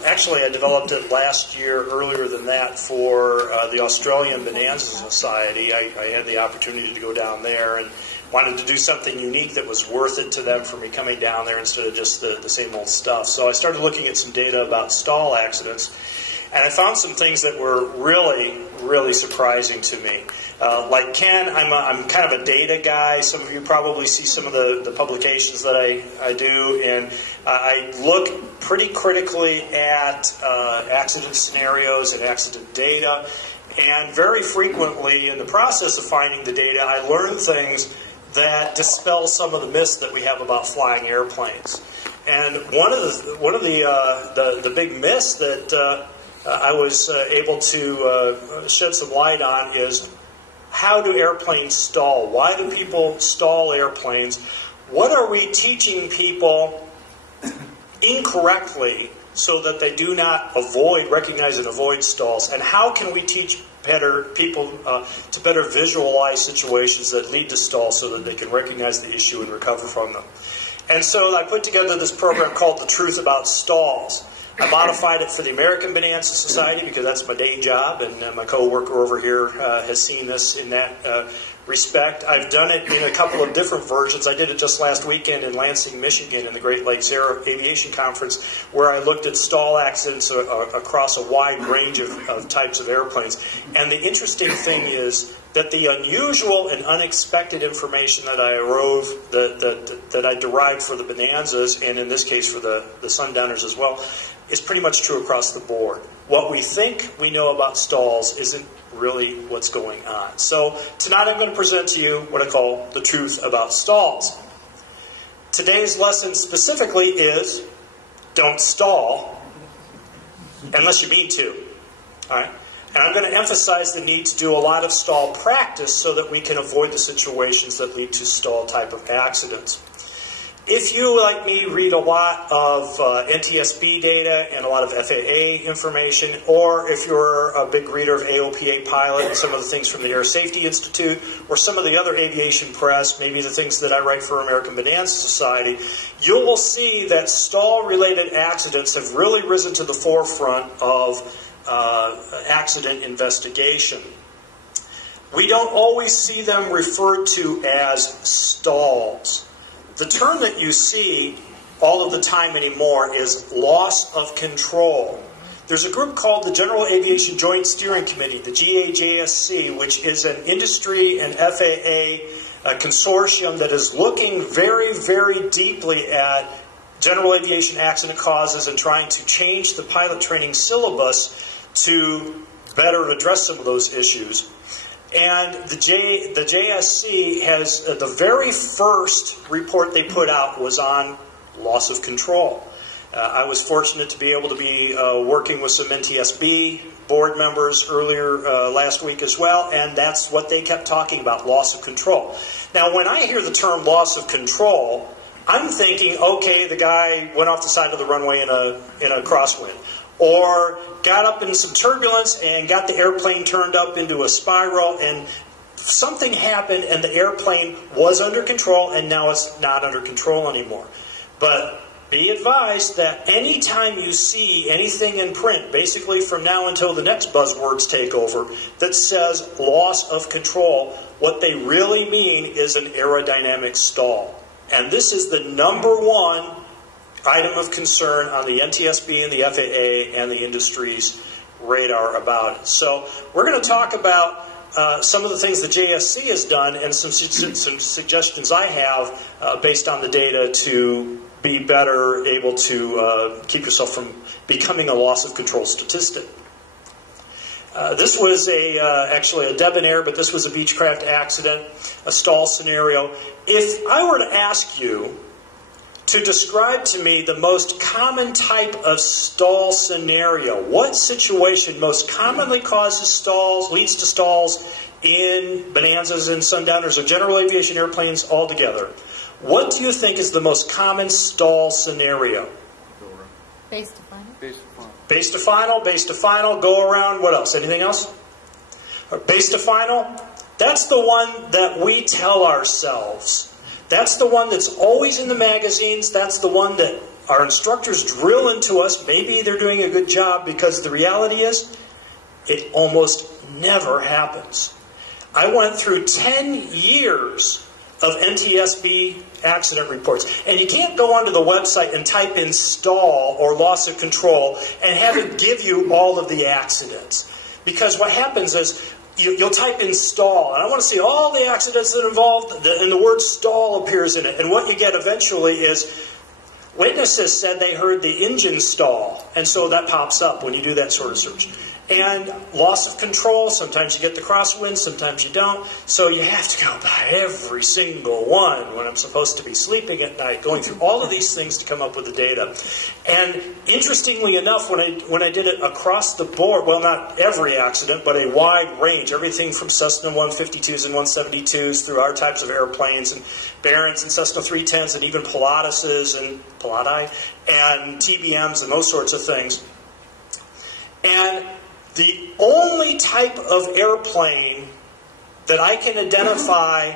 actually, I developed it last year, earlier than that, for the Australian Bonanza Society. I had the opportunity to go down there and wanted to do something unique that was worth it to them for me coming down there instead of just the same old stuff. So I started looking at some data about stall accidents, and I found some things that were really, really surprising to me. Like Ken, I'm kind of a data guy. Some of you probably see some of the publications that I do, and I look pretty critically at accident scenarios and accident data. And very frequently, in the process of finding the data, I learn things that dispel some of the myths that we have about flying airplanes. And one of the big myths that I was able to shed some light on is, how do airplanes stall? Why do people stall airplanes? What are we teaching people incorrectly so that they do not recognize and avoid stalls? And how can we teach people to better visualize situations that lead to stalls so that they can recognize the issue and recover from them? And so I put together this program called The Truth About Stalls. I modified it for the American Bonanza Society because that's my day job, and my co-worker over here has seen this in that respect. I've done it in a couple of different versions. I did it just last weekend in Lansing, Michigan in the Great Lakes Aviation Conference, where I looked at stall accidents across a wide range of types of airplanes. And the interesting thing is that the unusual and unexpected information that I derived for the Bonanzas, and in this case for the Sundowners as well, is pretty much true across the board. What we think we know about stalls isn't really what's going on. So tonight I'm going to present to you what I call the truth about stalls. Today's lesson specifically is don't stall unless you mean to. All right? And I'm going to emphasize the need to do a lot of stall practice so that we can avoid the situations that lead to stall type of accidents. If you, like me, read a lot of NTSB data and a lot of FAA information, or if you're a big reader of AOPA Pilot and some of the things from the Air Safety Institute, or some of the other aviation press, maybe the things that I write for American Bonanza Society, you will see that stall-related accidents have really risen to the forefront of accident investigation. We don't always see them referred to as stalls. The term that you see all of the time anymore is loss of control. There's a group called the General Aviation Joint Steering Committee, the GAJSC, which is an industry and FAA consortium that is looking very, very deeply at general aviation accident causes and trying to change the pilot training syllabus to better address some of those issues. And the JSC has, the very first report they put out was on loss of control. I was fortunate to be able to be working with some NTSB board members earlier last week as well, and that's what they kept talking about, loss of control. Now, when I hear the term loss of control, I'm thinking, okay, the guy went off the side of the runway in a crosswind, or got up in some turbulence and got the airplane turned up into a spiral, and something happened and the airplane was under control and now it's not under control anymore. But be advised that anytime you see anything in print, basically from now until the next buzzwords take over, that says loss of control, what they really mean is an aerodynamic stall. And this is the #1 item of concern on the NTSB and the FAA and the industry's radar about it. So we're going to talk about some of the things the JSC has done and some suggestions I have based on the data to be better able to keep yourself from becoming a loss of control statistic. This was actually a debonair, but this was a Beechcraft accident, a stall scenario. If I were to ask you to describe to me the most common type of stall scenario, what situation most commonly causes stalls, leads to stalls in Bonanzas and Sundowners or general aviation airplanes altogether, what do you think is the most common stall scenario? Base to final. Base to final, base to final, go around, what else? Anything else? Base to final, that's the one that we tell ourselves. That's the one that's always in the magazines. That's the one that our instructors drill into us. Maybe they're doing a good job, because the reality is it almost never happens. I went through 10 years of NTSB accident reports. And you can't go onto the website and type in stall or loss of control and have it give you all of the accidents. Because what happens is you'll type in stall, and I want to see all the accidents that are involved, and the word stall appears in it. And what you get eventually is witnesses said they heard the engine stall, and so that pops up when you do that sort of search. And loss of control, sometimes you get the crosswind, sometimes you don't. So you have to go by every single one when I'm supposed to be sleeping at night, going through all of these things to come up with the data. And interestingly enough, when I did it across the board, well, not every accident, but a wide range, everything from Cessna 152s and 172s through our types of airplanes, and Barons and Cessna 310s, and even Pilatuses and Pilati and TBMs and those sorts of things. And the only type of airplane that I can identify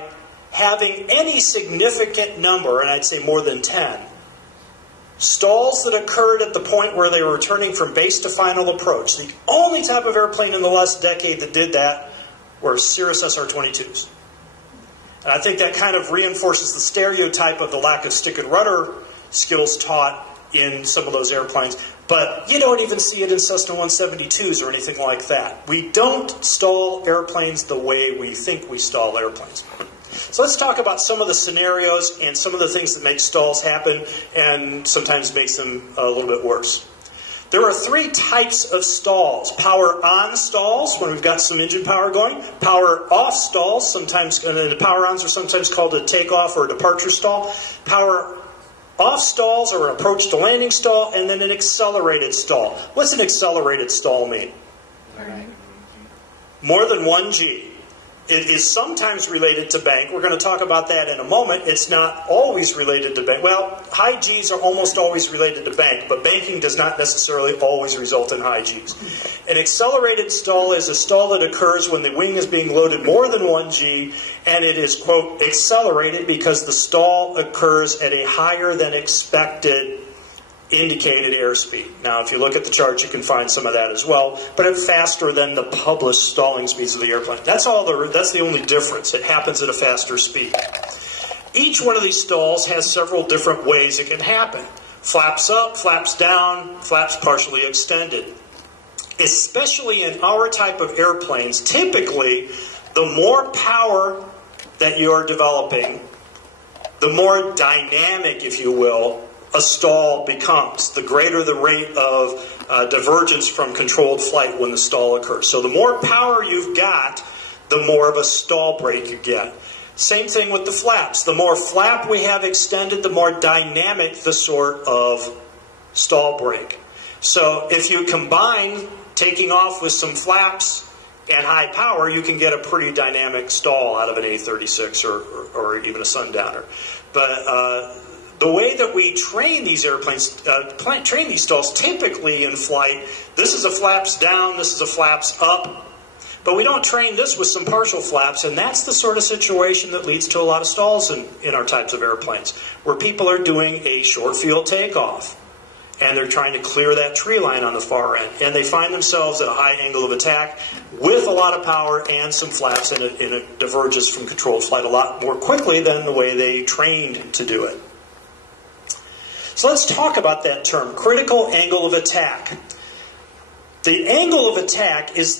having any significant number, and I'd say more than 10, stalls that occurred at the point where they were returning from base to final approach. The only type of airplane in the last decade that did that were Cirrus SR-22s. And I think that kind of reinforces the stereotype of the lack of stick and rudder skills taught in some of those airplanes. But you don't even see it in Cessna 172s or anything like that. We don't stall airplanes the way we think we stall airplanes. So let's talk about some of the scenarios and some of the things that make stalls happen and sometimes makes them a little bit worse. There are 3 types of stalls. Power on stalls, when we've got some engine power going. Power off stalls, sometimes, and the power ons are sometimes called a takeoff or a departure stall. Power off stalls or an approach to landing stall, and then an accelerated stall. What's an accelerated stall mean? More than 1 G. It is sometimes related to bank. We're going to talk about that in a moment. It's not always related to bank. Well, high Gs are almost always related to bank, but banking does not necessarily always result in high Gs. An accelerated stall is a stall that occurs when the wing is being loaded more than 1 G, and it is, quote, accelerated because the stall occurs at a higher than expected indicated airspeed. Now, if you look at the chart, you can find some of that as well, but it's faster than the published stalling speeds of the airplane. That's the only difference. It happens at a faster speed. Each one of these stalls has several different ways it can happen. Flaps up, flaps down, flaps partially extended. Especially in our type of airplanes, typically, the more power that you're developing, the more dynamic, if you will, a stall becomes. The greater the rate of divergence from controlled flight when the stall occurs. So the more power you've got, the more of a stall break you get. Same thing with the flaps. The more flap we have extended, the more dynamic the sort of stall break. So if you combine taking off with some flaps and high power, you can get a pretty dynamic stall out of an A36 or even a Sundowner. But the way that we train these airplanes, train these stalls typically in flight, this is a flaps down, this is a flaps up. But we don't train this with some partial flaps, and that's the sort of situation that leads to a lot of stalls in our types of airplanes, where people are doing a short field takeoff, and they're trying to clear that tree line on the far end, and they find themselves at a high angle of attack with a lot of power and some flaps, and it diverges from controlled flight a lot more quickly than the way they trained to do it. So let's talk about that term, critical angle of attack. The angle of attack is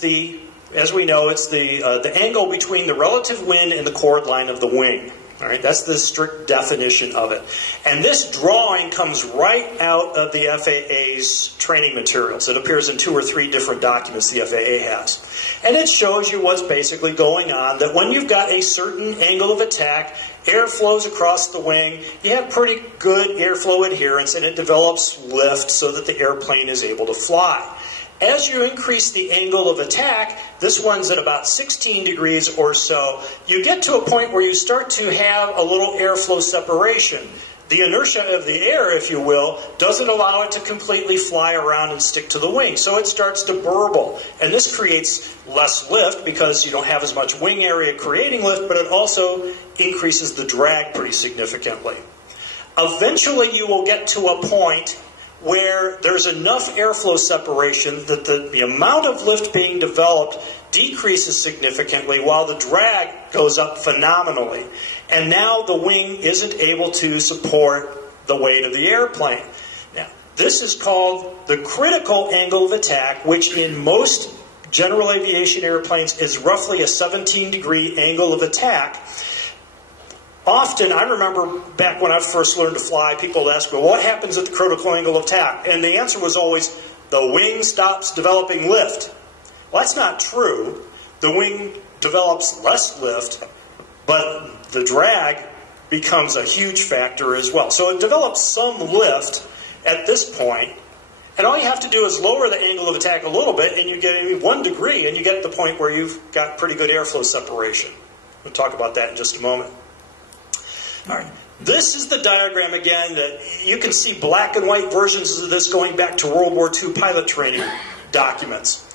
as we know, it's the angle between the relative wind and the chord line of the wing. All right, that's the strict definition of it. And this drawing comes right out of the FAA's training materials. It appears in 2 or 3 different documents the FAA has. And it shows you what's basically going on, that when you've got a certain angle of attack, air flows across the wing, you have pretty good airflow adherence, and it develops lift so that the airplane is able to fly. As you increase the angle of attack, this one's at about 16 degrees or so, you get to a point where you start to have a little airflow separation. The inertia of the air, if you will, doesn't allow it to completely fly around and stick to the wing. So it starts to burble. And this creates less lift because you don't have as much wing area creating lift, but it also increases the drag pretty significantly. Eventually you will get to a point where there's enough airflow separation that the amount of lift being developed decreases significantly while the drag goes up phenomenally. And now the wing isn't able to support the weight of the airplane. Now, this is called the critical angle of attack, which in most general aviation airplanes is roughly a 17-degree angle of attack. Often, I remember back when I first learned to fly, people would ask me, what happens at the critical angle of attack? And the answer was always, the wing stops developing lift. Well, that's not true. The wing develops less lift, but the drag becomes a huge factor as well. So it develops some lift at this point, and all you have to do is lower the angle of attack a little bit, and you get 1 degree, and you get to the point where you've got pretty good airflow separation. We'll talk about that in just a moment. All right. This is the diagram again that you can see black and white versions of this going back to World War II pilot training documents.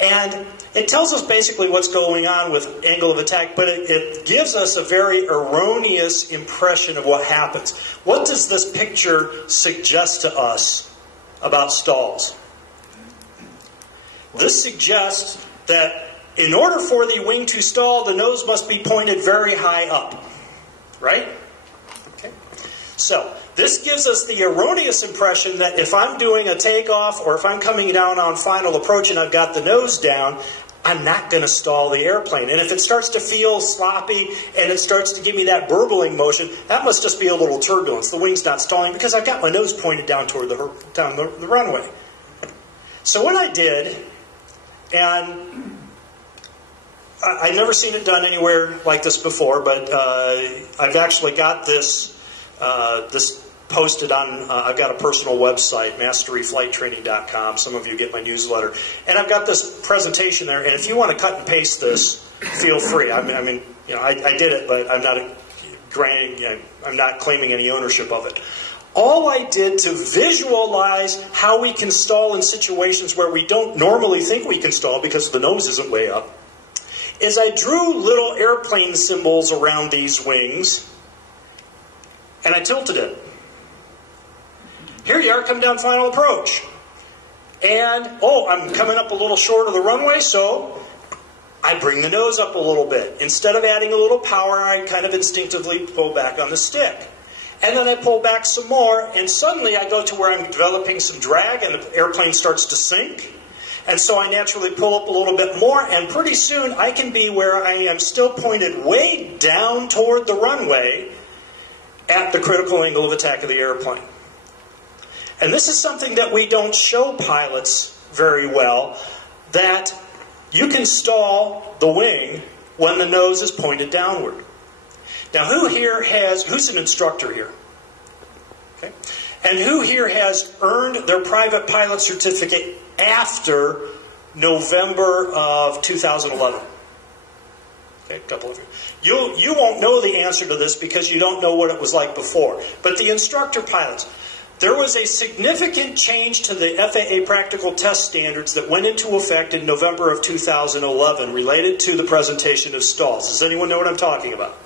And it tells us basically what's going on with angle of attack, but it gives us a very erroneous impression of what happens. What does this picture suggest to us about stalls? This suggests that in order for the wing to stall, the nose must be pointed very high up. Right? Okay. So, this gives us the erroneous impression that if I'm doing a takeoff or if I'm coming down on final approach and I've got the nose down, I'm not going to stall the airplane. And if it starts to feel sloppy and it starts to give me that burbling motion, that must just be a little turbulence. The wing's not stalling because I've got my nose pointed down toward the runway. So what I did, and I've never seen it done anywhere like this before, but I've actually got this posted on, I've got a personal website, masteryflighttraining.com. Some of you get my newsletter. And I've got this presentation there, and if you want to cut and paste this, feel free. I mean, you know, I did it, but I'm not claiming any ownership of it. All I did to visualize how we can stall in situations where we don't normally think we can stall because the nose isn't way up, is I drew little airplane symbols around these wings, and I tilted it. Here you are, come down final approach. And, oh, I'm coming up a little short of the runway, so I bring the nose up a little bit. Instead of adding a little power, I kind of instinctively pull back on the stick. And then I pull back some more, and suddenly I go to where I'm developing some drag, and the airplane starts to sink. And so I naturally pull up a little bit more, and pretty soon I can be where I am still pointed way down toward the runway at the critical angle of attack of the airplane. And this is something that we don't show pilots very well, that you can stall the wing when the nose is pointed downward. Now, who's an instructor here? Okay. And who here has earned their private pilot certificate after November of 2011? Okay, a couple of you. You won't know the answer to this because you don't know what it was like before. But the instructor pilots, there was a significant change to the FAA practical test standards that went into effect in November of 2011 related to the presentation of stalls. Does anyone know what I'm talking about?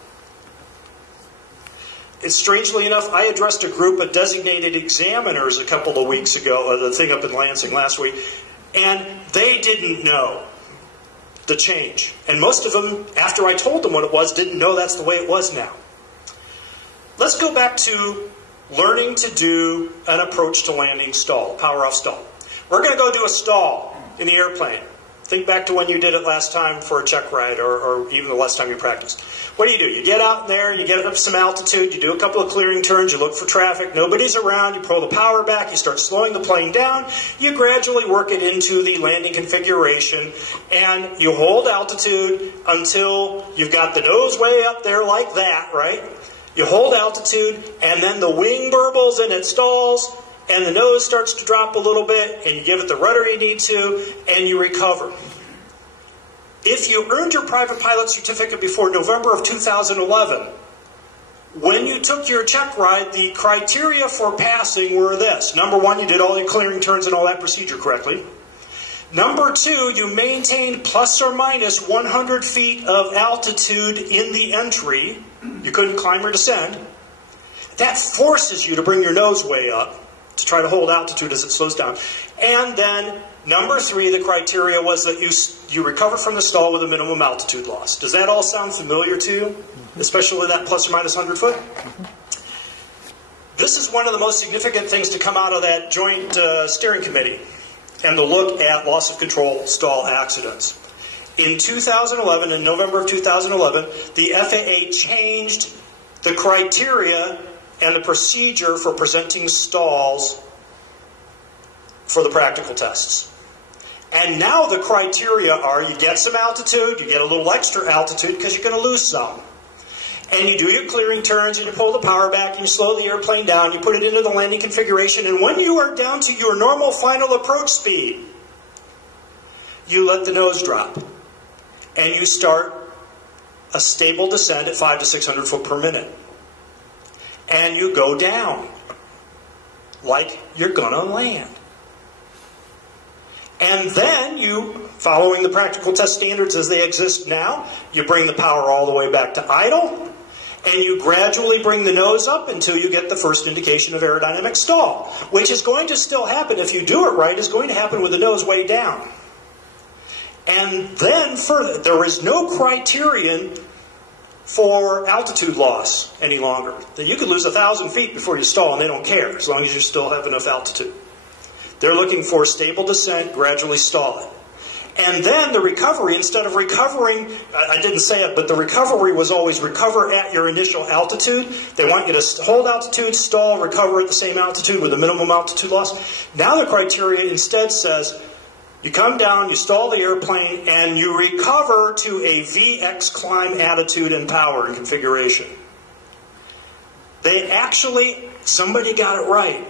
It's strangely enough, I addressed a group of designated examiners a couple of weeks ago, the thing up in Lansing last week, and they didn't know the change. And most of them, after I told them what it was, didn't know that's the way it was now. Let's go back to learning to do an approach to landing stall, power off stall. We're going to go do a stall in the airplane. Think back to when you did it last time for a check ride, or even the last time you practiced. What do? You get out there, you get up some altitude, you do a couple of clearing turns, you look for traffic, nobody's around, you pull the power back, you start slowing the plane down, you gradually work it into the landing configuration, and you hold altitude until you've got the nose way up there like that, right? You hold altitude, and then the wing burbles and it stalls, and the nose starts to drop a little bit, and you give it the rudder you need to, and you recover. If you earned your private pilot certificate before November of 2011, when you took your check ride, the criteria for passing were this. Number one, you did all your clearing turns and all that procedure correctly. Number two, you maintained plus or minus 100 feet of altitude in the entry. You couldn't climb or descend. That forces you to bring your nose way up to try to hold altitude as it slows down. And then, number three, the criteria was that you recover from the stall with a minimum altitude loss. Does that all sound familiar to you? Especially that plus or minus 100 foot? This is one of the most significant things to come out of that joint steering committee and the look at loss of control stall accidents. In 2011, in November of 2011, the FAA changed the criteria and the procedure for presenting stalls for the practical tests. And now the criteria are you get some altitude, you get a little extra altitude because you're going to lose some. And you do your clearing turns and you pull the power back and you slow the airplane down, you put it into the landing configuration, and when you are down to your normal final approach speed, you let the nose drop. And you start a stable descent at 500 to 600 foot per minute. And you go down like you're going to land. And then you, following the practical test standards as they exist now, you bring the power all the way back to idle, and you gradually bring the nose up until you get the first indication of aerodynamic stall, which is going to still happen if you do it right, is going to happen with the nose way down. And then further, there is no criterion for altitude loss any longer. You could lose 1,000 feet before you stall and they don't care, as long as you still have enough altitude. They're looking for stable descent, gradually stall it. And then the recovery, instead of recovering, I didn't say it, but the recovery was always recover at your initial altitude. They want you to hold altitude, stall, recover at the same altitude with a minimum altitude loss. Now the criteria instead says, you come down, you stall the airplane, and you recover to a VX climb attitude and power and configuration. They actually, somebody got it right.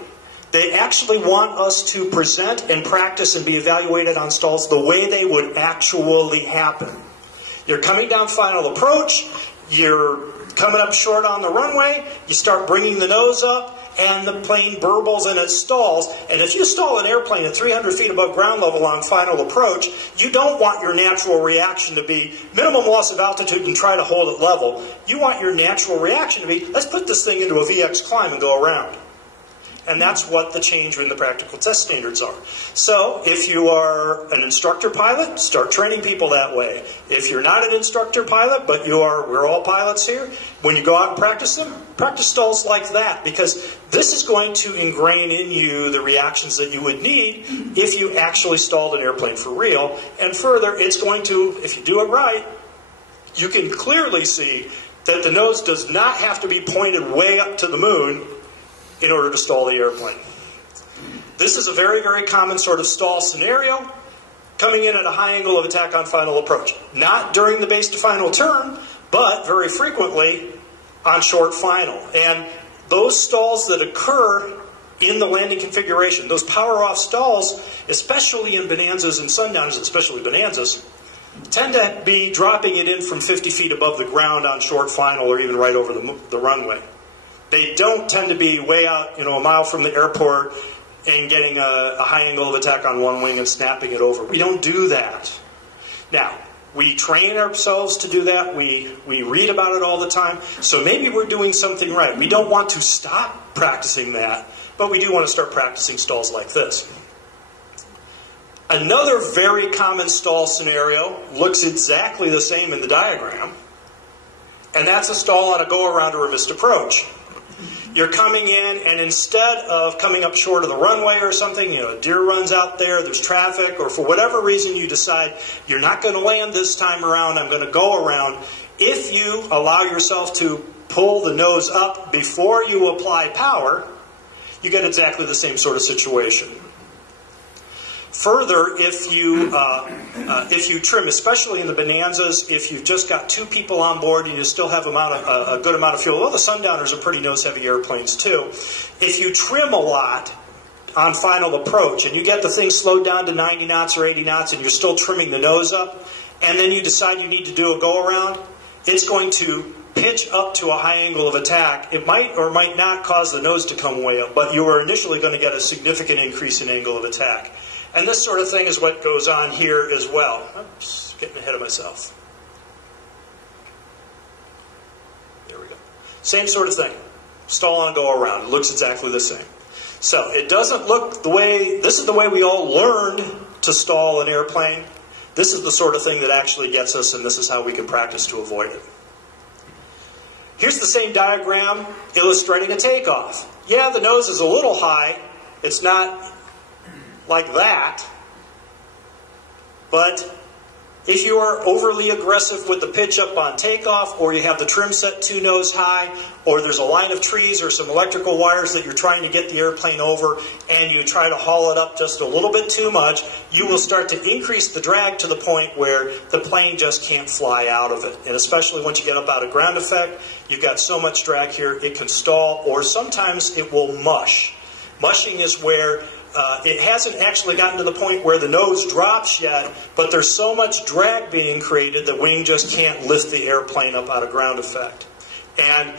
They actually want us to present and practice and be evaluated on stalls the way they would actually happen. You're coming down final approach, you're coming up short on the runway, you start bringing the nose up, and the plane burbles and it stalls. And if you stall an airplane at 300 feet above ground level on final approach, you don't want your natural reaction to be minimum loss of altitude and try to hold it level. You want your natural reaction to be, let's put this thing into a VX climb and go around. And that's what the change in the practical test standards are. So if you are an instructor pilot, start training people that way. If you're not an instructor pilot, but we're all pilots here, when you go out and practice them, practice stalls like that, because this is going to ingrain in you the reactions that you would need if you actually stalled an airplane for real. And further, it's going to, if you do it right, you can clearly see that the nose does not have to be pointed way up to the moon in order to stall the airplane. This is a very, very common sort of stall scenario, coming in at a high angle of attack on final approach. Not during the base to final turn, but very frequently on short final. And those stalls that occur in the landing configuration, those power-off stalls, especially in Bonanzas and Sundowners, especially Bonanzas, tend to be dropping it in from 50 feet above the ground on short final or even right over the runway. They don't tend to be way out, a mile from the airport and getting a high angle of attack on one wing and snapping it over. We don't do that. Now, we train ourselves to do that. We read about it all the time. So maybe we're doing something right. We don't want to stop practicing that, but we do want to start practicing stalls like this. Another very common stall scenario looks exactly the same in the diagram, and that's a stall on a go-around or a missed approach. You're coming in, and instead of coming up short of the runway or something, a deer runs out there, there's traffic, or for whatever reason you decide you're not going to land this time around, I'm going to go around. If you allow yourself to pull the nose up before you apply power, you get exactly the same sort of situation. Further, if you trim, especially in the Bonanzas, if you've just got 2 people on board and you still have a good amount of fuel, well, the Sundowners are pretty nose-heavy airplanes too. If you trim a lot on final approach and you get the thing slowed down to 90 knots or 80 knots and you're still trimming the nose up, and then you decide you need to do a go-around, it's going to pitch up to a high angle of attack. It might or might not cause the nose to come way up, but you are initially going to get a significant increase in angle of attack. And this sort of thing is what goes on here as well. Oops, getting ahead of myself. There we go. Same sort of thing. Stall on, go around. It looks exactly the same. So it doesn't look the way, this is the way we all learned to stall an airplane. This is the sort of thing that actually gets us, and this is how we can practice to avoid it. Here's the same diagram illustrating a takeoff. Yeah, the nose is a little high. It's not like that, but if you are overly aggressive with the pitch up on takeoff, or you have the trim set too nose high, or there's a line of trees or some electrical wires that you're trying to get the airplane over, and you try to haul it up just a little bit too much, you will start to increase the drag to the point where the plane just can't fly out of it. And especially once you get up out of ground effect, you've got so much drag here, it can stall, or sometimes it will mush. Mushing is where it hasn't actually gotten to the point where the nose drops yet, but there's so much drag being created the wing just can't lift the airplane up out of ground effect. And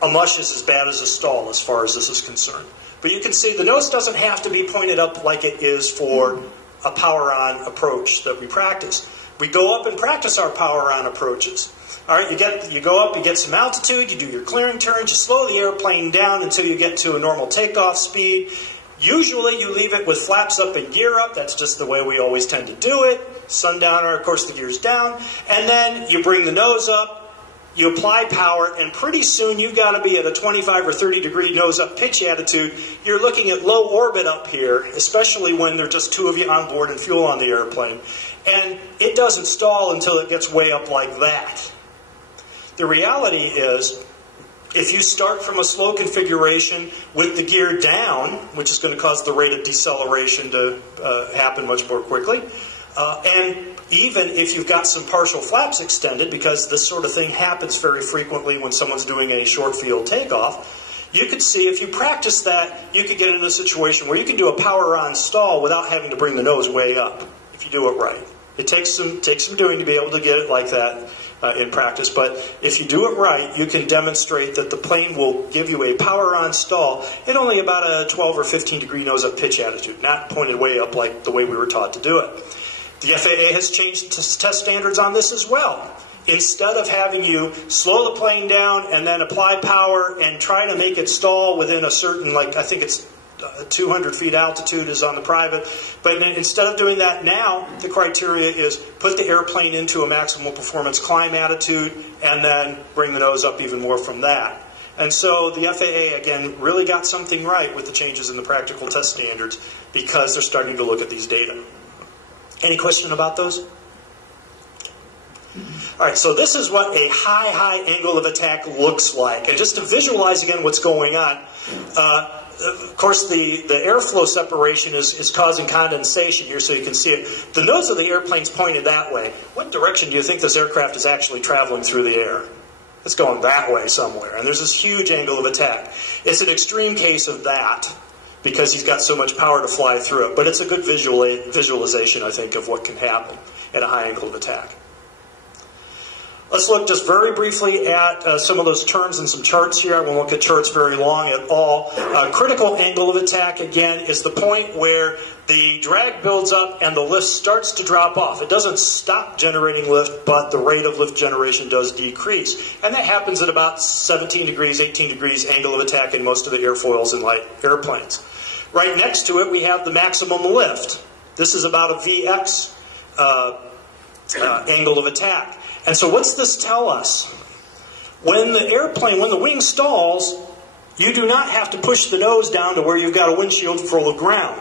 a mush is as bad as a stall as far as this is concerned. But you can see the nose doesn't have to be pointed up like it is for a power-on approach that we practice. We go up and practice our power-on approaches. All right, you go up, you get some altitude, you do your clearing turns, you slow the airplane down until you get to a normal takeoff speed. Usually you leave it with flaps up and gear up. That's just the way we always tend to do it. Sundowner, of course, the gear's down. And then you bring the nose up, you apply power, and pretty soon you've got to be at a 25 or 30 degree nose up pitch attitude. You're looking at low orbit up here, especially when there are just 2 of you on board and fuel on the airplane. And it doesn't stall until it gets way up like that. The reality is, if you start from a slow configuration with the gear down, which is going to cause the rate of deceleration to happen much more quickly, and even if you've got some partial flaps extended, because this sort of thing happens very frequently when someone's doing a short field takeoff, you could see if you practice that, you could get into a situation where you can do a power-on stall without having to bring the nose way up, if you do it right. It takes some doing to be able to get it like that in practice, but if you do it right, you can demonstrate that the plane will give you a power-on stall at only about a 12 or 15 degree nose-up pitch attitude, not pointed way up like the way we were taught to do it. The FAA has changed test standards on this as well. Instead of having you slow the plane down and then apply power and try to make it stall within a certain, I think it's 200 feet altitude is on the private. But instead of doing that now, the criteria is put the airplane into a maximum performance climb attitude and then bring the nose up even more from that. And so the FAA, again, really got something right with the changes in the practical test standards because they're starting to look at these data. Any question about those? All right, so this is what a high angle of attack looks like. And just to visualize again what's going on, of course the airflow separation is causing condensation here so you can see it. The nose of the airplane's pointed that way. What direction do you think this aircraft is actually traveling through the air? It's going that way somewhere. And there's this huge angle of attack. It's an extreme case of that because he's got so much power to fly through it. But it's a good visualization, I think, of what can happen at a high angle of attack. Let's look just very briefly at some of those terms and some charts here. I won't look at charts very long at all. Critical angle of attack, again, is the point where the drag builds up and the lift starts to drop off. It doesn't stop generating lift, but the rate of lift generation does decrease. And that happens at about 17 degrees, 18 degrees angle of attack in most of the airfoils in light airplanes. Right next to it, we have the maximum lift. This is about a VX angle of attack. And so what's this tell us? When the wing stalls, you do not have to push the nose down to where you've got a windshield full of ground.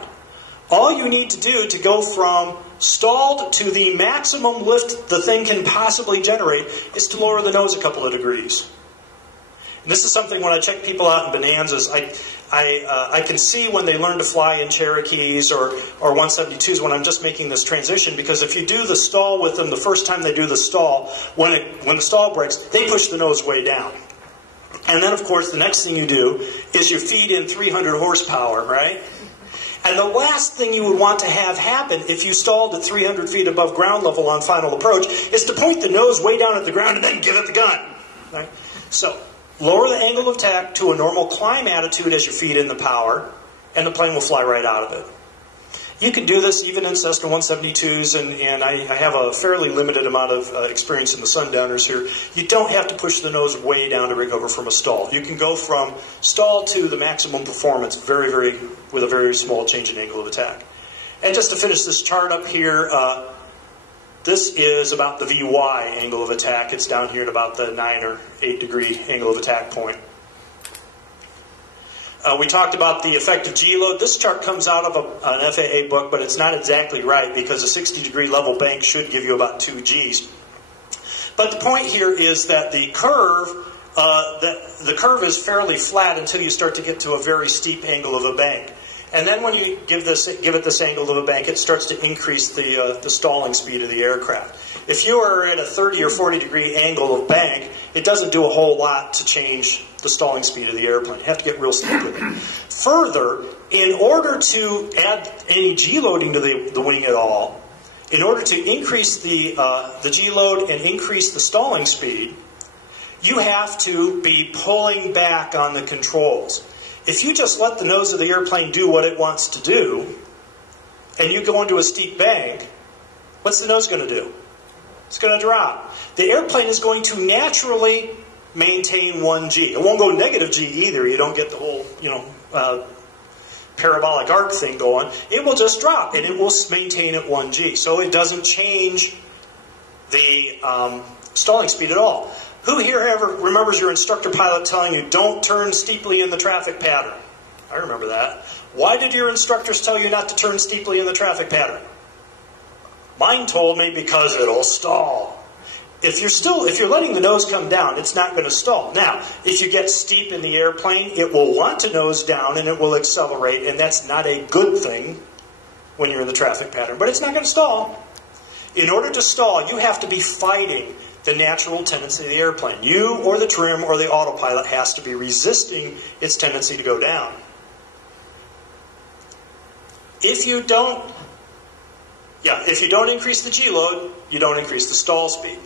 All you need to do to go from stalled to the maximum lift the thing can possibly generate is to lower the nose a couple of degrees. And this is something when I check people out in Bonanzas, I can see when they learn to fly in Cherokees or 172s when I'm just making this transition, because if you do the stall with them the first time they do the stall, when the stall breaks, they push the nose way down. And then, of course, the next thing you do is you feed in 300 horsepower, right? And the last thing you would want to have happen if you stalled at 300 feet above ground level on final approach is to point the nose way down at the ground and then give it the gun. Right? So, lower the angle of attack to a normal climb attitude as you feed in the power, and the plane will fly right out of it. You can do this even in Cessna 172s, and I have a fairly limited amount of experience in the Sundowners here. You don't have to push the nose way down to recover from a stall. You can go from stall to the maximum performance with a very small change in angle of attack. And just to finish this chart up here, this is about the VY angle of attack. It's down here at about the 9 or 8 degree angle of attack point. We talked about the effective G-load. This chart comes out of an FAA book, but it's not exactly right because a 60 degree level bank should give you about 2 Gs. But the point here is that the curve is fairly flat until you start to get to a very steep angle of a bank. And then when you give it this angle of a bank, it starts to increase the stalling speed of the aircraft. If you are at a 30 or 40 degree angle of bank, it doesn't do a whole lot to change the stalling speed of the airplane. You have to get real steep with it. Further, in order to add any G-loading to the wing at all, in order to increase the G-load and increase the stalling speed, you have to be pulling back on the controls. If you just let the nose of the airplane do what it wants to do, and you go into a steep bank, what's the nose going to do? It's going to drop. The airplane is going to naturally maintain 1 G. It won't go negative G either. You don't get the whole, parabolic arc thing going. It will just drop, and it will maintain at 1 G. So it doesn't change the stalling speed at all. Who here ever remembers your instructor pilot telling you, don't turn steeply in the traffic pattern? I remember that. Why did your instructors tell you not to turn steeply in the traffic pattern? Mine told me because it'll stall. If you're letting the nose come down, it's not going to stall. Now, if you get steep in the airplane, it will want to nose down and it will accelerate, and that's not a good thing when you're in the traffic pattern. But it's not going to stall. In order to stall, you have to be fighting the natural tendency of the airplane. You or the trim or the autopilot has to be resisting its tendency to go down. If you don't increase the G-load, you don't increase the stall speed.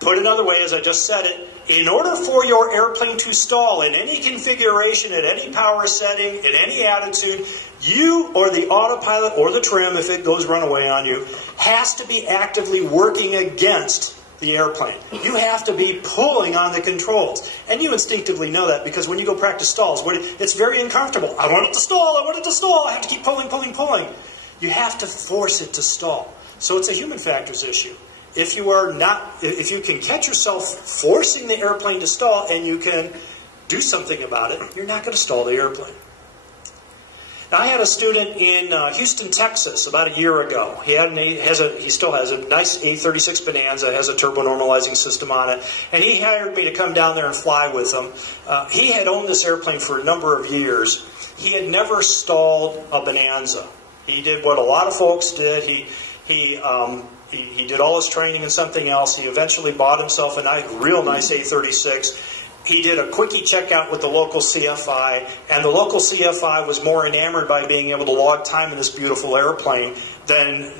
Put another way, as I just said it, in order for your airplane to stall in any configuration, at any power setting, at any attitude, you or the autopilot or the trim, if it goes runaway on you, has to be actively working against the airplane. You have to be pulling on the controls. And you instinctively know that because when you go practice stalls, it's very uncomfortable. I want it to stall, I want it to stall, I have to keep pulling, pulling, pulling. You have to force it to stall. So it's a human factors issue. If you can catch yourself forcing the airplane to stall and you can do something about it, you're not going to stall the airplane. Now, I had a student in Houston, Texas, about a year ago. He still has a nice A36 Bonanza, has a turbo normalizing system on it, and he hired me to come down there and fly with him. He had owned this airplane for a number of years. He had never stalled a Bonanza. He did what a lot of folks did. He did all his training in something else. He eventually bought himself a real nice A36. He did a quickie checkout with the local CFI, and the local CFI was more enamored by being able to log time in this beautiful airplane than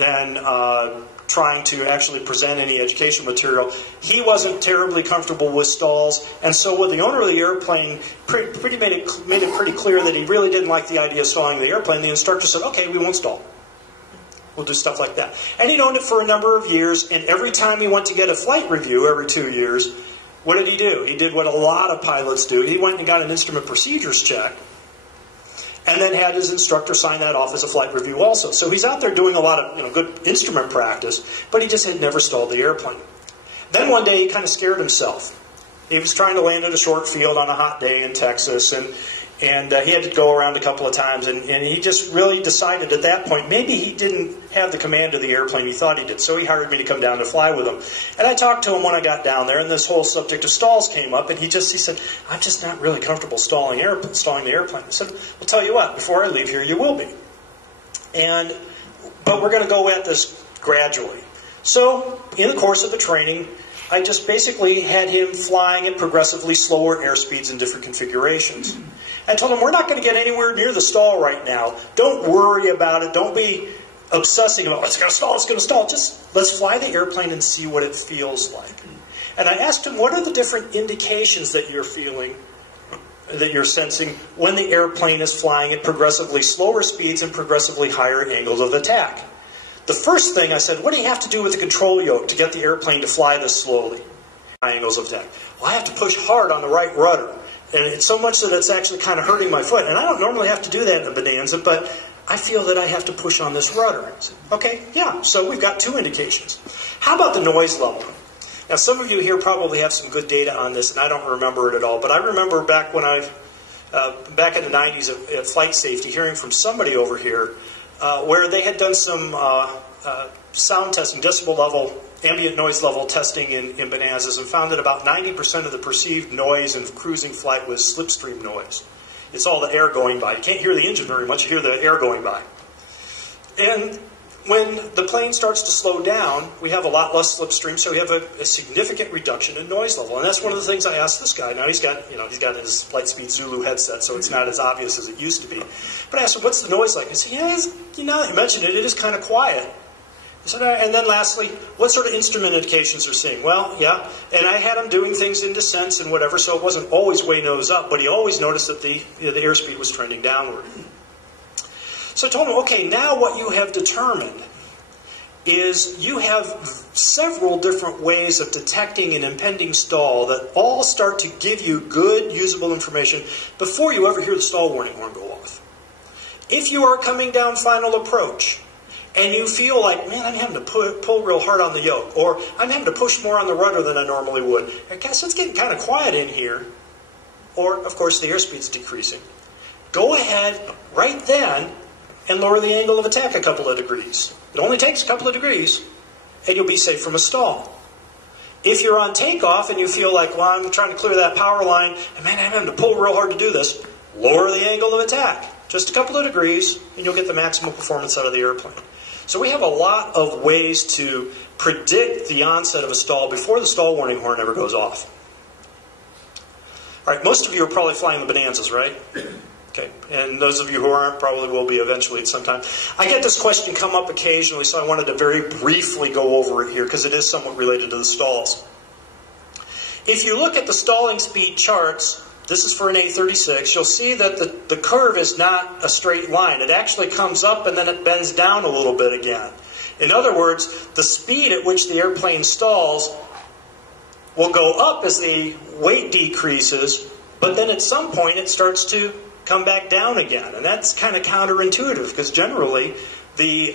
trying to actually present any education material. He wasn't terribly comfortable with stalls, and so with the owner of the airplane made it pretty clear that he really didn't like the idea of stalling the airplane. The instructor said, okay, we won't stall. We'll do stuff like that. And he'd owned it for a number of years, and every time he went to get a flight review every 2 years, what did he do? He did what a lot of pilots do. He went and got an instrument procedures check and then had his instructor sign that off as a flight review also. So he's out there doing a lot of good instrument practice, but he just had never stalled the airplane. Then one day he kind of scared himself. He was trying to land at a short field on a hot day in Texas, and he had to go around a couple of times, and he just really decided at that point maybe he didn't have the command of the airplane he thought he did, so he hired me to come down to fly with him. And I talked to him when I got down there, and this whole subject of stalls came up, and he said, I'm just not really comfortable stalling the airplane. I said, well, tell you what, before I leave here, you will be. But we're going to go at this gradually. So, in the course of the training, I just basically had him flying at progressively slower airspeeds in different configurations. I told him, we're not going to get anywhere near the stall right now. Don't worry about it. Don't be obsessing about, it's going to stall, it's going to stall. Just let's fly the airplane and see what it feels like. And I asked him, what are the different indications that you're feeling, that you're sensing when the airplane is flying at progressively slower speeds and progressively higher angles of attack? The first thing I said, what do you have to do with the control yoke to get the airplane to fly this slowly? Angles of attack. Well, I have to push hard on the right rudder. And it's so much that it's actually kind of hurting my foot. And I don't normally have to do that in a Bonanza, but I feel that I have to push on this rudder. I said, okay, yeah, so we've got two indications. How about the noise level? Now, some of you here probably have some good data on this, and I don't remember it at all. But I remember back when back in the 90s at Flight Safety, hearing from somebody over here where they had done some sound testing, decibel level, ambient noise level testing in Bonanzas, and found that about 90% of the perceived noise in cruising flight was slipstream noise. It's all the air going by. You can't hear the engine very much, you hear the air going by. And when the plane starts to slow down, we have a lot less slipstream, so we have a significant reduction in noise level. And that's one of the things I asked this guy. Now he's got his Lightspeed Zulu headset, so it's not as obvious as it used to be. But I asked him, what's the noise like? He said, you mentioned it, it is kind of quiet. I said, and then lastly, what sort of instrument indications are seeing? Well, yeah, and I had him doing things in descents and whatever, so it wasn't always way nose up, but he always noticed that the airspeed was trending downward. So I told him, okay, now what you have determined is you have several different ways of detecting an impending stall that all start to give you good, usable information before you ever hear the stall warning horn go off. If you are coming down final approach, and you feel like, man, I'm having to pull real hard on the yoke, or I'm having to push more on the rudder than I normally would. I guess it's getting kind of quiet in here. Or, of course, the airspeed's decreasing. Go ahead right then and lower the angle of attack a couple of degrees. It only takes a couple of degrees, and you'll be safe from a stall. If you're on takeoff and you feel like, well, I'm trying to clear that power line, and man, I'm having to pull real hard to do this, lower the angle of attack. Just a couple of degrees, and you'll get the maximum performance out of the airplane. So we have a lot of ways to predict the onset of a stall before the stall warning horn ever goes off. All right, most of you are probably flying the Bonanzas, right? Okay, and those of you who aren't probably will be eventually at some time. I get this question come up occasionally, so I wanted to very briefly go over it here because it is somewhat related to the stalls. If you look at the stalling speed charts, this is for an A36, you'll see that the curve is not a straight line. It actually comes up and then it bends down a little bit again. In other words, the speed at which the airplane stalls will go up as the weight decreases, but then at some point it starts to come back down again. And that's kind of counterintuitive, because generally the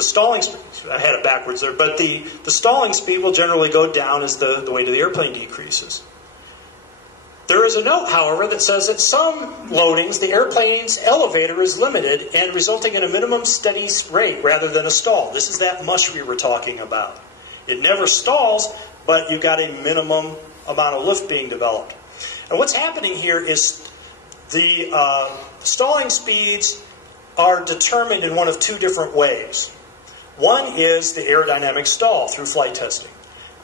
stalling speed, I had it backwards there, but the stalling speed will generally go down as the weight of the airplane decreases. There is a note, however, that says at some loadings, the airplane's elevator is limited and resulting in a minimum steady rate rather than a stall. This is that mush we were talking about. It never stalls, but you've got a minimum amount of lift being developed. And what's happening here is the stalling speeds are determined in one of two different ways. One is the aerodynamic stall through flight testing.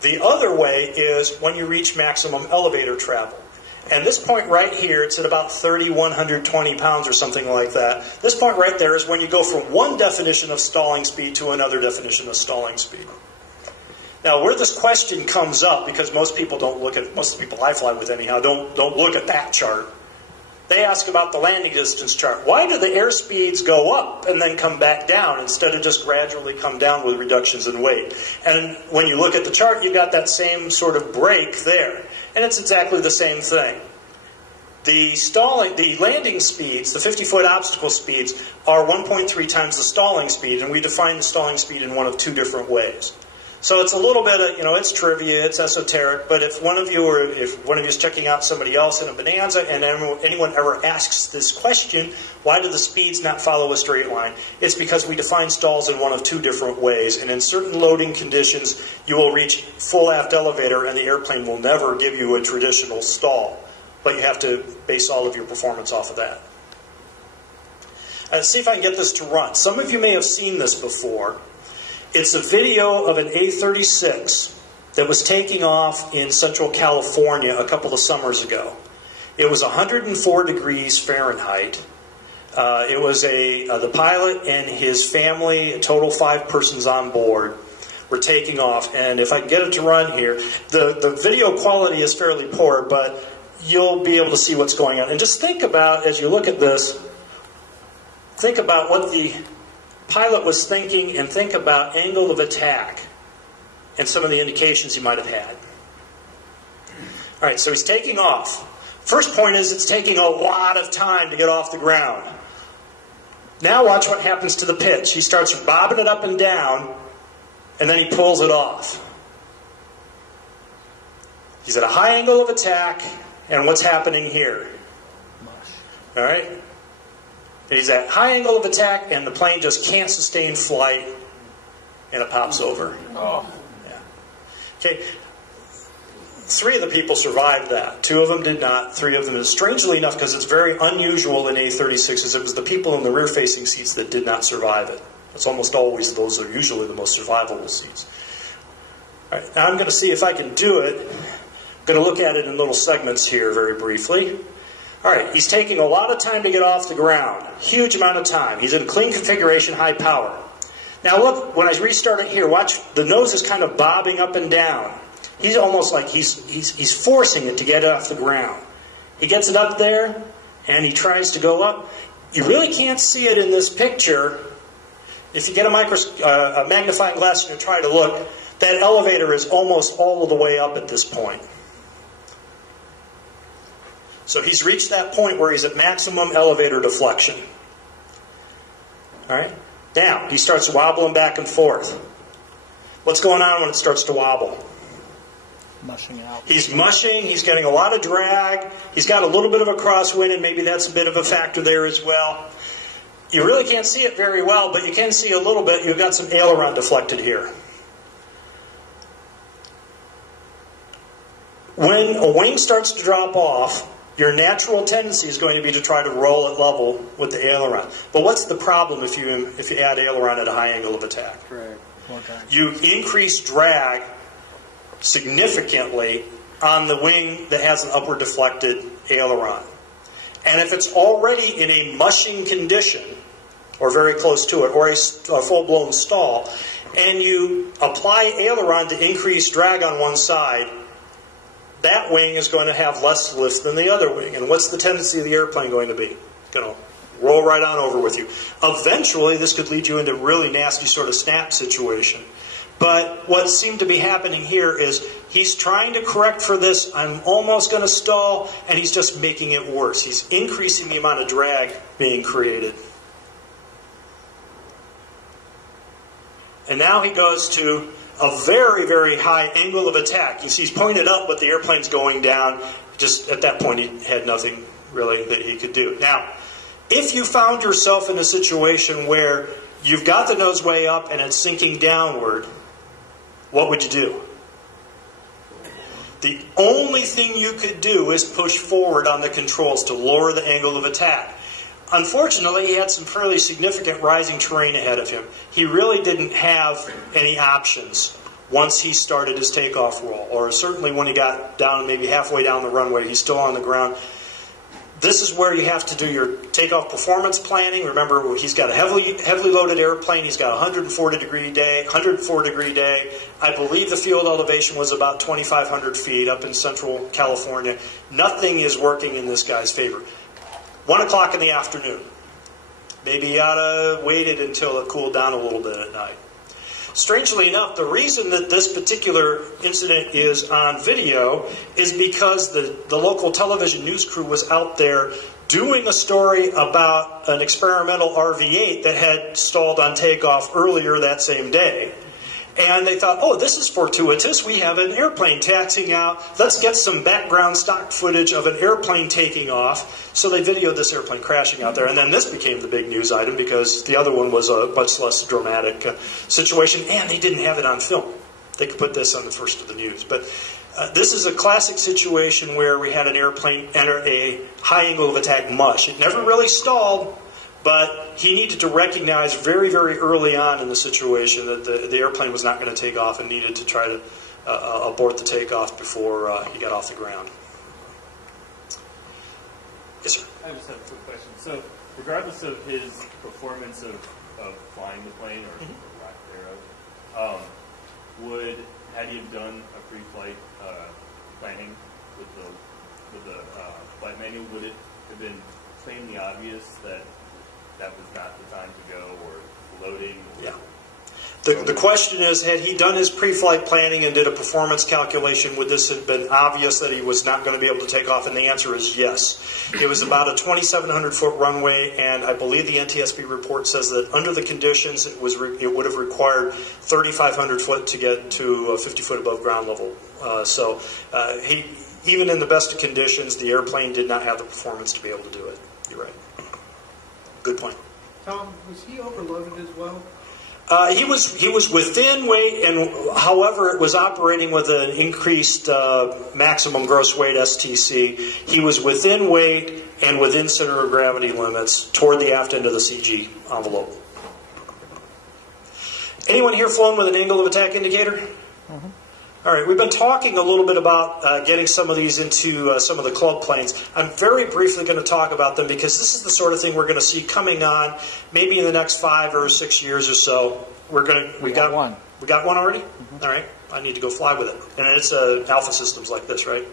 The other way is when you reach maximum elevator travel. And this point right here, it's at about 3,120 pounds or something like that. This point right there is when you go from one definition of stalling speed to another definition of stalling speed. Now, where this question comes up, because most people don't look at, most of the people I fly with anyhow, don't look at that chart. They ask about the landing distance chart. Why do the airspeeds go up and then come back down instead of just gradually come down with reductions in weight? And when you look at the chart, you got that same sort of break there. And it's exactly the same thing. The landing speeds, the 50-foot obstacle speeds, are 1.3 times the stalling speed, and we define the stalling speed in one of two different ways. So it's a little bit of, it's trivia, it's esoteric, but if one of you is checking out somebody else in a Bonanza and anyone ever asks this question, why do the speeds not follow a straight line? It's because we define stalls in one of two different ways, and in certain loading conditions, you will reach full aft elevator and the airplane will never give you a traditional stall, but you have to base all of your performance off of that. Let's see if I can get this to run. Some of you may have seen this before. It's a video of an A-36 that was taking off in Central California a couple of summers ago. It was 104 degrees Fahrenheit. It was the pilot and his family, a total 5 persons on board, were taking off. And if I can get it to run here, the video quality is fairly poor, but you'll be able to see what's going on. And just think about, as you look at this, think about what the pilot was thinking and think about angle of attack and some of the indications he might have had. All right, so he's taking off. First point is it's taking a lot of time to get off the ground. Now watch what happens to the pitch. He starts bobbing it up and down, and then he pulls it off. He's at a high angle of attack, and what's happening here? All right? And he's at high angle of attack, and the plane just can't sustain flight, and it pops over. Oh. Yeah. Okay. 3 of the people survived that. 2 of them did not. 3 of them, strangely enough, because it's very unusual in A-36s, it was the people in the rear-facing seats that did not survive it. It's almost always those are usually the most survivable seats. All right, now I'm going to see if I can do it. I'm going to look at it in little segments here very briefly. All right, he's taking a lot of time to get off the ground. Huge amount of time. He's in clean configuration, high power. Now look, when I restart it here, watch, the nose is kind of bobbing up and down. He's almost like he's forcing it to get off the ground. He gets it up there, and he tries to go up. You really can't see it in this picture. If you get a magnifying glass and you try to look, that elevator is almost all of the way up at this point. So he's reached that point where he's at maximum elevator deflection. All right? Now, he starts wobbling back and forth. What's going on when it starts to wobble? Mushing out. He's mushing. He's getting a lot of drag. He's got a little bit of a crosswind, and maybe that's a bit of a factor there as well. You really can't see it very well, but you can see a little bit. You've got some aileron deflected here. When a wing starts to drop off, your natural tendency is going to be to try to roll it level with the aileron. But what's the problem if you add aileron at a high angle of attack? Right. Okay. You increase drag significantly on the wing that has an upward deflected aileron. And if it's already in a mushing condition, or very close to it, or a full-blown stall, and you apply aileron to increase drag on one side, that wing is going to have less lift than the other wing. And what's the tendency of the airplane going to be? It's going to roll right on over with you. Eventually, this could lead you into a really nasty sort of snap situation. But what seemed to be happening here is he's trying to correct for this, I'm almost going to stall, and he's just making it worse. He's increasing the amount of drag being created. And now he goes to a very, very high angle of attack. You see, he's pointed up, but the airplane's going down. Just at that point, he had nothing really that he could do. Now, if you found yourself in a situation where you've got the nose way up and it's sinking downward, what would you do? The only thing you could do is push forward on the controls to lower the angle of attack. Unfortunately, he had some fairly significant rising terrain ahead of him. He really didn't have any options once he started his takeoff roll, or certainly when he got down maybe halfway down the runway, he's still on the ground. This is where you have to do your takeoff performance planning. Remember, he's got a heavily loaded airplane. He's got a 104 degree day. I believe the field elevation was about 2,500 feet up in central California. Nothing is working in this guy's favor. 1 o'clock in the afternoon. Maybe he ought to waited until it cooled down a little bit at night. Strangely enough, the reason that this particular incident is on video is because the local television news crew was out there doing a story about an experimental RV-8 that had stalled on takeoff earlier that same day. And they thought, oh, this is fortuitous. We have an airplane taxiing out. Let's get some background stock footage of an airplane taking off. So they videoed this airplane crashing out there. And then this became the big news item because the other one was a much less dramatic situation. And they didn't have it on film. They could put this on the first of the news. But this is a classic situation where we had an airplane enter a high angle of attack mush. It never really stalled. But he needed to recognize very, very early on in the situation that the airplane was not going to take off and needed to try to abort the takeoff before he got off the ground. Yes, sir? I just have a quick question. So, regardless of his performance of flying the plane or lack thereof, had he have done a pre-flight planning with the flight manual, would it have been plainly obvious that was not the time to go, or loading? Or yeah. The question is, had he done his pre-flight planning and did a performance calculation, would this have been obvious that he was not going to be able to take off? And the answer is yes. It was about a 2,700-foot runway, and I believe the NTSB report says that under the conditions, it would have required 3,500 foot to get to 50 foot above ground level. Even in the best of conditions, the airplane did not have the performance to be able to do it. You're right. Good point. Tom, was he overloaded as well? He was within weight, and however, it was operating with an increased maximum gross weight STC. He was within weight and within center of gravity limits toward the aft end of the CG envelope. Anyone here flown with an angle of attack indicator? Mm-hmm. All right, we've been talking a little bit about getting some of these into some of the club planes. I'm very briefly going to talk about them because this is the sort of thing we're going to see coming on maybe in the next 5 or 6 years or so. We got one. We got one already? Mm-hmm. All right, I need to go fly with it. And it's Alpha Systems like this, right?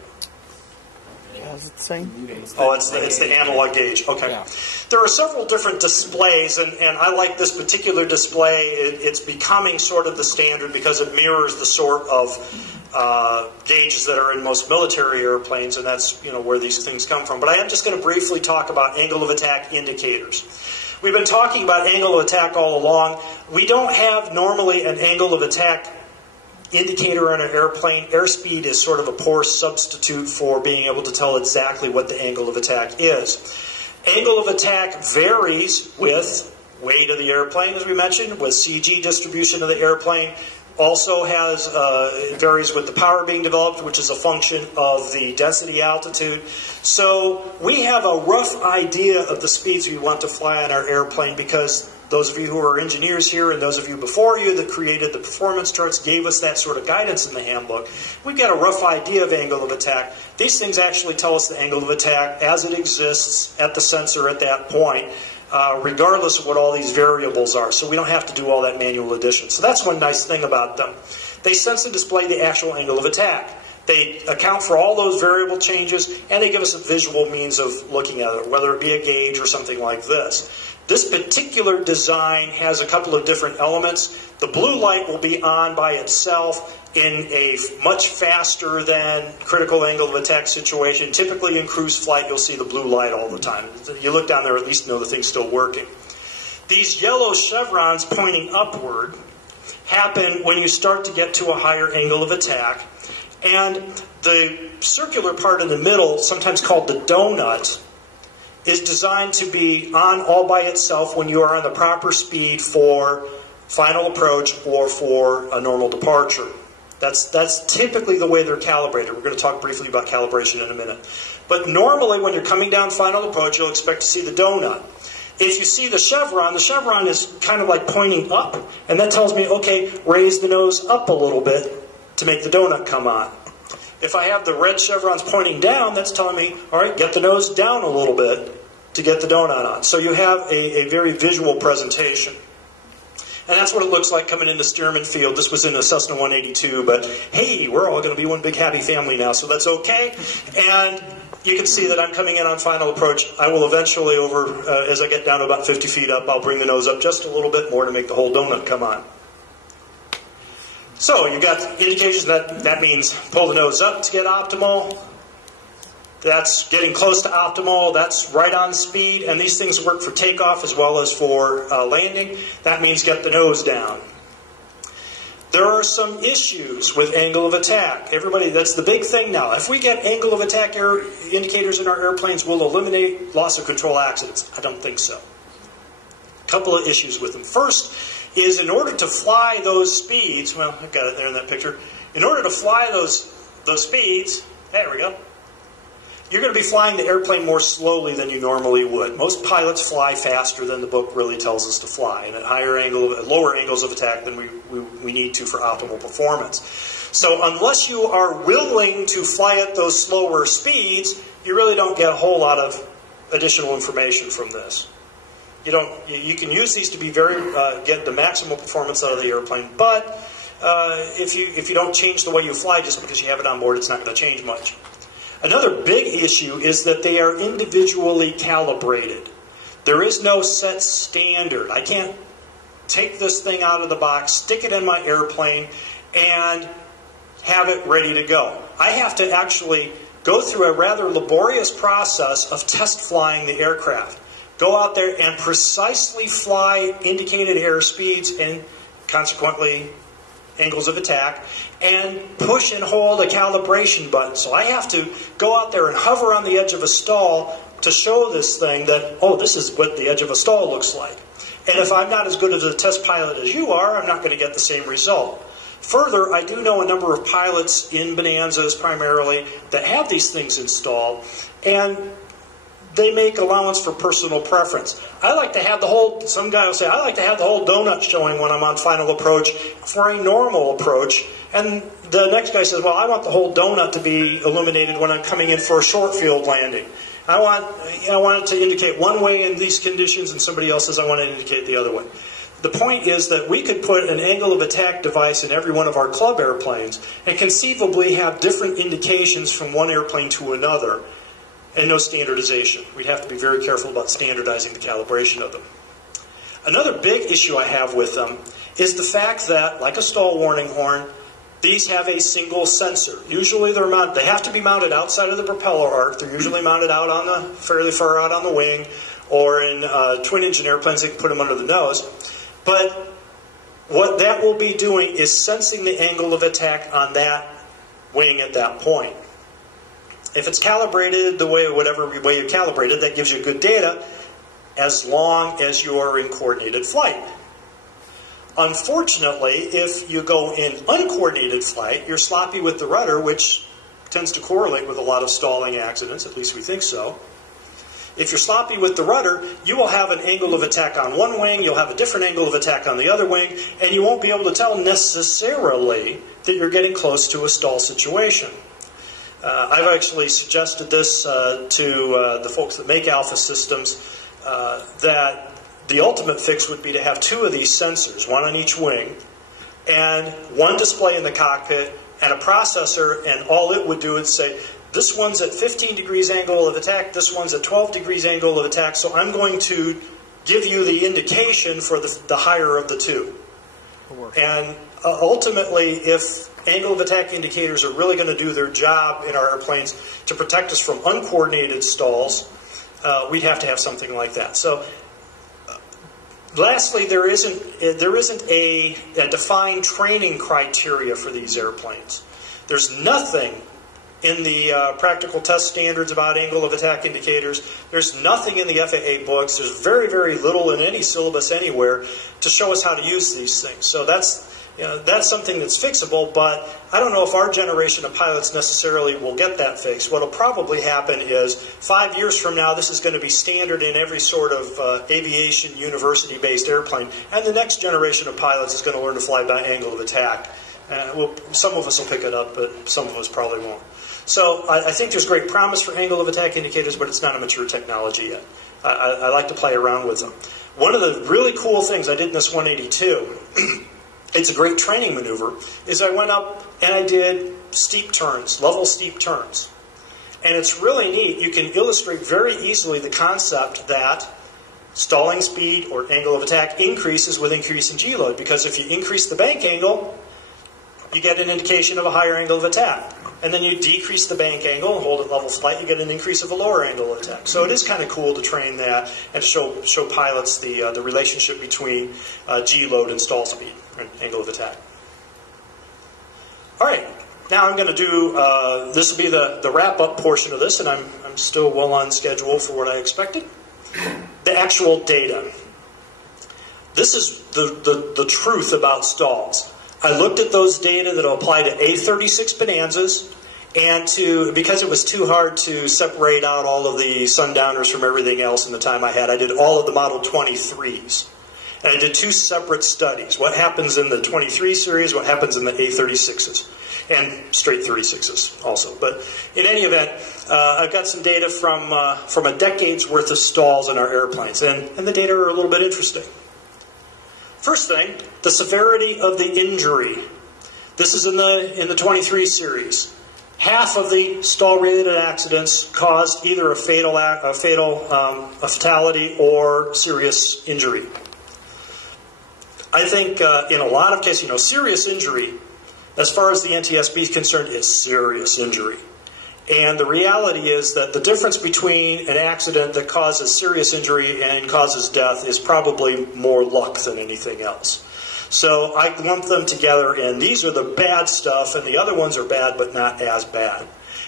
Yeah, is it the same? Oh, it's the analog gauge. Okay. Yeah. There are several different displays, and I like this particular display. It's becoming sort of the standard because it mirrors the sort of gauges that are in most military airplanes, and that's where these things come from. But I am just going to briefly talk about angle of attack indicators. We've been talking about angle of attack all along. We don't have normally an angle of attack indicator on an airplane. Airspeed is sort of a poor substitute for being able to tell exactly what the angle of attack is. Angle of attack varies with weight of the airplane, as we mentioned, with CG distribution of the airplane. Also varies with the power being developed, which is a function of the density altitude. So we have a rough idea of the speeds we want to fly on our airplane because those of you who are engineers here and those of you before you that created the performance charts gave us that sort of guidance in the handbook. We've got a rough idea of angle of attack. These things actually tell us the angle of attack as it exists at the sensor at that point, regardless of what all these variables are. So we don't have to do all that manual addition. So that's one nice thing about them. They sense and display the actual angle of attack. They account for all those variable changes, and they give us a visual means of looking at it, whether it be a gauge or something like this. This particular design has a couple of different elements. The blue light will be on by itself in a much faster than critical angle of attack situation. Typically in cruise flight, you'll see the blue light all the time. You look down there, at least know the thing's still working. These yellow chevrons pointing upward happen when you start to get to a higher angle of attack. And the circular part in the middle, sometimes called the donut, is designed to be on all by itself when you are on the proper speed for final approach or for a normal departure. That's typically the way they're calibrated. We're going to talk briefly about calibration in a minute. But normally when you're coming down final approach, you'll expect to see the donut. If you see the chevron is kind of like pointing up, and that tells me, okay, raise the nose up a little bit to make the donut come on. If I have the red chevrons pointing down, that's telling me, all right, get the nose down a little bit to get the donut on. So you have a very visual presentation. And that's what it looks like coming into Stearman Field. This was in a Cessna 182, but hey, we're all going to be one big happy family now, so that's okay. And you can see that I'm coming in on final approach. I will eventually, as I get down to about 50 feet up, I'll bring the nose up just a little bit more to make the whole donut come on. So you've got indications that means pull the nose up to get optimal. That's getting close to optimal. That's right on speed. And these things work for takeoff as well as for landing. That means get the nose down. There are some issues with angle of attack. Everybody, that's the big thing now. If we get angle of attack indicators in our airplanes, we'll eliminate loss of control accidents. I don't think so. A couple of issues with them. First is in order to fly those speeds, well, I've got it there in that picture. In order to fly those speeds, there we go, you're going to be flying the airplane more slowly than you normally would. Most pilots fly faster than the book really tells us to fly, and at lower angles of attack than we need to for optimal performance. So unless you are willing to fly at those slower speeds, you really don't get a whole lot of additional information from this. You can use these to be get the maximum performance out of the airplane, but if you don't change the way you fly just because you have it on board, it's not going to change much. Another big issue is that they are individually calibrated. There is no set standard. I can't take this thing out of the box, stick it in my airplane, and have it ready to go. I have to actually go through a rather laborious process of test flying the aircraft. Go out there and precisely fly indicated air speeds and consequently angles of attack, and push and hold a calibration button. So I have to go out there and hover on the edge of a stall to show this thing that, oh, this is what the edge of a stall looks like. And if I'm not as good as a test pilot as you are, I'm not going to get the same result. Further, I do know a number of pilots in Bonanzas primarily that have these things installed, and they make allowance for personal preference. I like to have the whole, some guy will say, I like to have the whole donut showing when I'm on final approach for a normal approach. And the next guy says, well, I want the whole donut to be illuminated when I'm coming in for a short field landing. I want it to indicate one way in these conditions, and somebody else says I want it to indicate the other way. The point is that we could put an angle of attack device in every one of our club airplanes and conceivably have different indications from one airplane to another, and no standardization. We'd have to be very careful about standardizing the calibration of them. Another big issue I have with them is the fact that, like a stall warning horn, these have a single sensor. Usually they have to be mounted outside of the propeller arc. They're usually mounted out fairly far out on the wing, or in twin-engine airplanes, they can put them under the nose. But what that will be doing is sensing the angle of attack on that wing at that point. If it's calibrated whatever way you calibrate it, that gives you good data as long as you are in coordinated flight. Unfortunately, if you go in uncoordinated flight, you're sloppy with the rudder, which tends to correlate with a lot of stalling accidents, at least we think so. If you're sloppy with the rudder, you will have an angle of attack on one wing, you'll have a different angle of attack on the other wing, and you won't be able to tell necessarily that you're getting close to a stall situation. I've actually suggested this to the folks that make Alpha systems, that the ultimate fix would be to have two of these sensors, one on each wing, and one display in the cockpit and a processor, and all it would do is say, this one's at 15 degrees angle of attack, this one's at 12 degrees angle of attack, so I'm going to give you the indication for the higher of the two. And ultimately, if angle of attack indicators are really going to do their job in our airplanes to protect us from uncoordinated stalls, we'd have to have something like that. So, lastly, there isn't a defined training criteria for these airplanes. There's nothing in the practical test standards about angle of attack indicators. There's nothing in the FAA books. There's very, very little in any syllabus anywhere to show us how to use these things. So that's something that's fixable, but I don't know if our generation of pilots necessarily will get that fixed. What will probably happen is 5 years from now, this is going to be standard in every sort of aviation university-based airplane, and the next generation of pilots is going to learn to fly by angle of attack. Some of us will pick it up, but some of us probably won't. So I think there's great promise for angle of attack indicators, but it's not a mature technology yet. I like to play around with them. One of the really cool things I did in this 182, it's a great training maneuver, is I went up and I did steep turns, level steep turns. And it's really neat. You can illustrate very easily the concept that stalling speed or angle of attack increases with increase in G-load, because if you increase the bank angle, you get an indication of a higher angle of attack. And then you decrease the bank angle and hold it level flight, you get an increase of a lower angle of attack. So it is kind of cool to train that and show pilots the relationship between G-load and stall speed and angle of attack. All right, now I'm going to do, this will be the wrap-up portion of this, and I'm still well on schedule for what I expected. The actual data. This is the truth about stalls. I looked at those data that apply to A36 Bonanzas, and because it was too hard to separate out all of the Sundowners from everything else in the time I had, I did all of the Model 23s. And I did two separate studies. What happens in the 23 series, what happens in the A36s. And straight 36s also. But in any event, I've got some data from a decade's worth of stalls in our airplanes. And the data are a little bit interesting. First thing, the severity of the injury. This is in the 23 series. Half of the stall-related accidents caused either a fatality or serious injury. I think in a lot of cases, serious injury, as far as the NTSB is concerned, is serious injury. And the reality is that the difference between an accident that causes serious injury and causes death is probably more luck than anything else. So I lump them together, and these are the bad stuff, and the other ones are bad, but not as bad.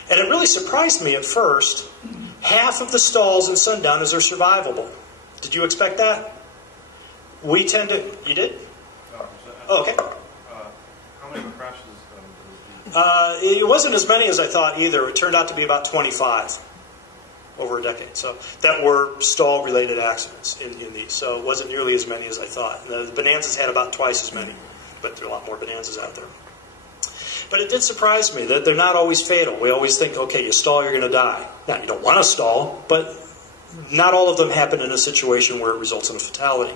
And it really surprised me at first. Half of the stalls in Sundowners are survivable. Did you expect that? We tend to... You did? Oh, okay. How many crashes? It wasn't as many as I thought either. It turned out to be about 25 over a decade. So that were stall-related accidents in these. So it wasn't nearly as many as I thought. The Bonanzas had about twice as many, but there are a lot more Bonanzas out there. But it did surprise me that they're not always fatal. We always think, okay, you stall, you're going to die. Now, you don't want to stall, but not all of them happen in a situation where it results in a fatality.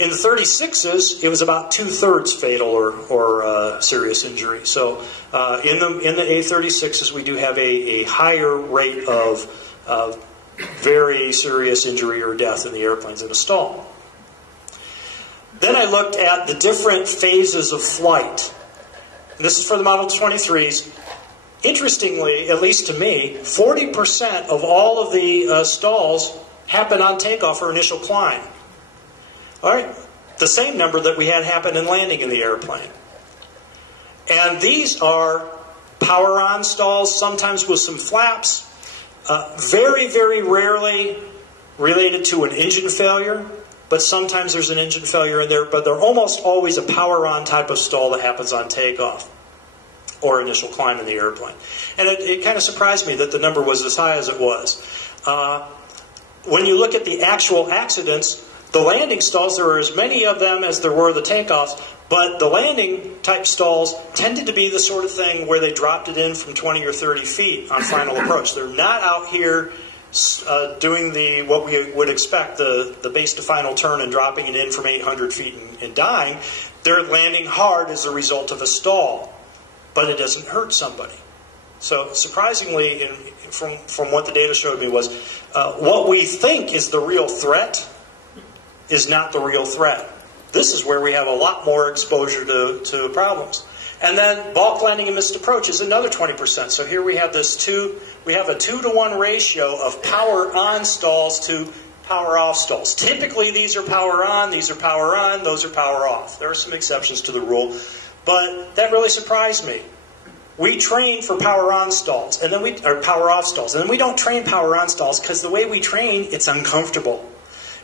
In the 36s, it was about 2/3 fatal or serious injury. So in the A36s, we do have a higher rate of very serious injury or death in the airplanes in a stall. Then I looked at the different phases of flight. And this is for the Model 23s. Interestingly, at least to me, 40% of all of the stalls happen on takeoff or initial climb. All right, the same number that we had happen in landing in the airplane. And these are power-on stalls, sometimes with some flaps, very, very rarely related to an engine failure, but sometimes there's an engine failure in there, but they're almost always a power-on type of stall that happens on takeoff or initial climb in the airplane. And it kind of surprised me that the number was as high as it was. When you look at the actual accidents, the landing stalls, there are as many of them as there were the takeoffs, but the landing type stalls tended to be the sort of thing where they dropped it in from 20 or 30 feet on final approach. They're not out here doing what we would expect, the base to final turn and dropping it in from 800 feet and dying. They're landing hard as a result of a stall. but it doesn't hurt somebody. So surprisingly, from what the data showed me was, what we think is the real threat is not the real threat. This is where we have a lot more exposure to problems. And then balk landing and missed approach is another 20%. So here we have a 2-to-1 ratio of power on stalls to power off stalls. Typically these are power on, these are power on, those are power off. There are some exceptions to the rule, but that really surprised me. We train for power on stalls, and then or power off stalls, and then we don't train power on stalls because the way we train, it's uncomfortable.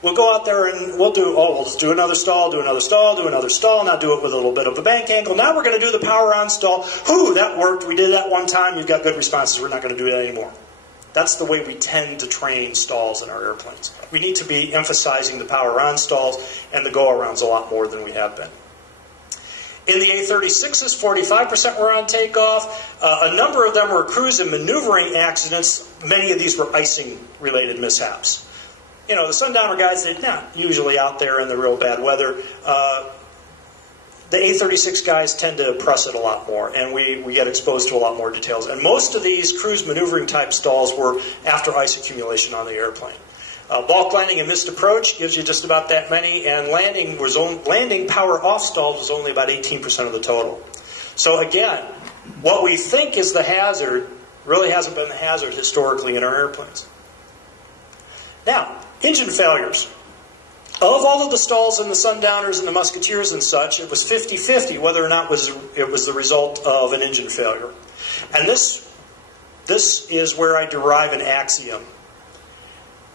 We'll go out there and we'll just do another stall, do another stall, do another stall, now do it with a little bit of a bank angle. Now we're going to do the power on stall. That worked. We did that one time. You've got good responses. We're not going to do that anymore. That's the way we tend to train stalls in our airplanes. We need to be emphasizing the power on stalls and the go-arounds a lot more than we have been. In the A-36s, 45% were on takeoff. A number of them were cruise and maneuvering accidents. Many of these were icing-related mishaps. You know, the Sundowner guys, they're not usually out there in the real bad weather. The A-36 guys tend to press it a lot more, and we get exposed to a lot more details. And most of these cruise maneuvering type stalls were after ice accumulation on the airplane. Balk landing and missed approach gives you just about that many, and landing power off stalls was only about 18% of the total. So again, what we think is the hazard really hasn't been the hazard historically in our airplanes. Now, engine failures. Of all of the stalls in the Sundowners and the Musketeers and such, it was 50-50 whether or not it was the result of an engine failure. And this is where I derive an axiom.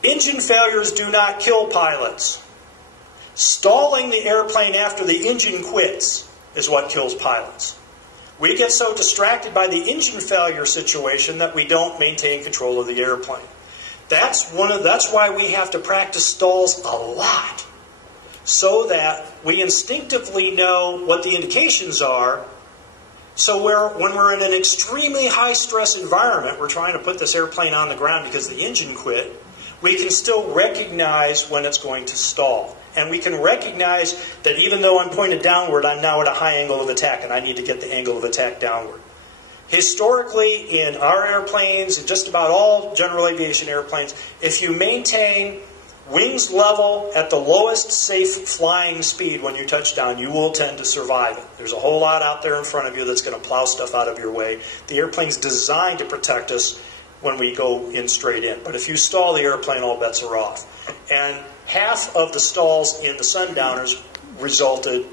Engine failures do not kill pilots. Stalling the airplane after the engine quits is what kills pilots. We get so distracted by the engine failure situation that we don't maintain control of the airplane. That's why we have to practice stalls a lot, so that we instinctively know what the indications are. So when we're in an extremely high-stress environment, we're trying to put this airplane on the ground because the engine quit, we can still recognize when it's going to stall. And we can recognize that even though I'm pointed downward, I'm now at a high angle of attack, and I need to get the angle of attack downward. Historically, in our airplanes, and just about all general aviation airplanes, if you maintain wings level at the lowest safe flying speed when you touch down, you will tend to survive it. There's a whole lot out there in front of you that's going to plow stuff out of your way. The airplane's designed to protect us when we go in straight in. But if you stall the airplane, all bets are off. And half of the stalls in the Sundowners resulted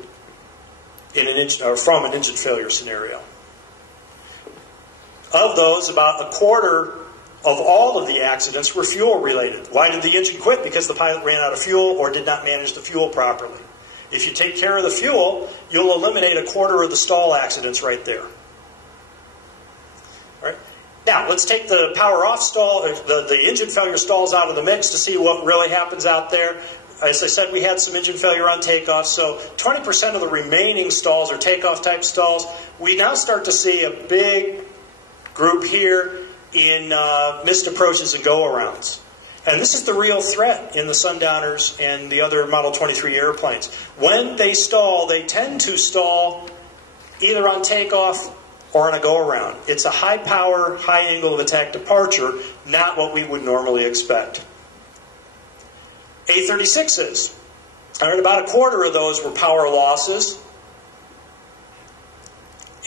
in from an engine failure scenario. Of those, about a quarter of all of the accidents were fuel related. Why did the engine quit? Because the pilot ran out of fuel or did not manage the fuel properly. If you take care of the fuel, you'll eliminate a quarter of the stall accidents right there. All right. Now, let's take the power off stall, the engine failure stalls out of the mix to see what really happens out there. As I said, we had some engine failure on takeoff, so 20% of the remaining stalls are takeoff type stalls. We now start to see a big group here in missed approaches and go-arounds. And this is the real threat in the Sundowners and the other Model 23 airplanes. When they stall, they tend to stall either on takeoff or on a go-around. It's a high-power, high-angle of attack departure, not what we would normally expect. A-36s. I heard about a quarter of those were power losses.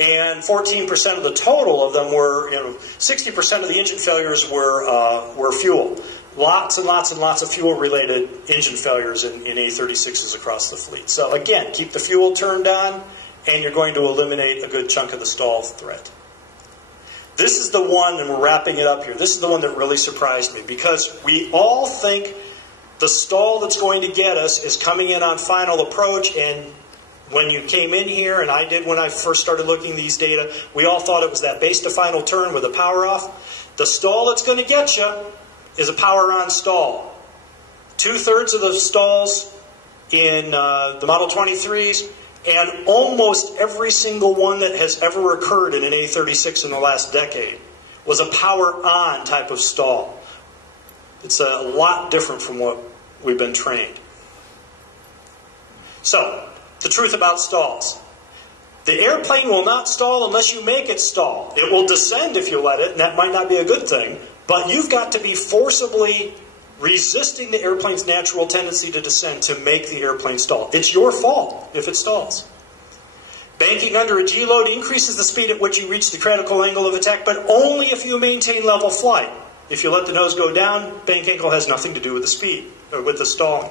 And 14% of the total of them were, 60% of the engine failures were fuel. Lots and lots and lots of fuel-related engine failures in A-36s across the fleet. So again, keep the fuel turned on, and you're going to eliminate a good chunk of the stall threat. This is the one, and we're wrapping it up here, this is the one that really surprised me, because we all think the stall that's going to get us is coming in on final approach, and when you came in here, and I did when I first started looking at these data, we all thought it was that base to final turn with a power off. The stall that's going to get you is a power on stall. 2/3 of the stalls in the Model 23s, and almost every single one that has ever occurred in an A-36 in the last decade was a power on type of stall. It's a lot different from what we've been trained. So, the truth about stalls. The airplane will not stall unless you make it stall. It will descend if you let it, and that might not be a good thing, but you've got to be forcibly resisting the airplane's natural tendency to descend to make the airplane stall. It's your fault if it stalls. Banking under a G-load increases the speed at which you reach the critical angle of attack, but only if you maintain level flight. If you let the nose go down, bank angle has nothing to do with the speed, or with the stalling.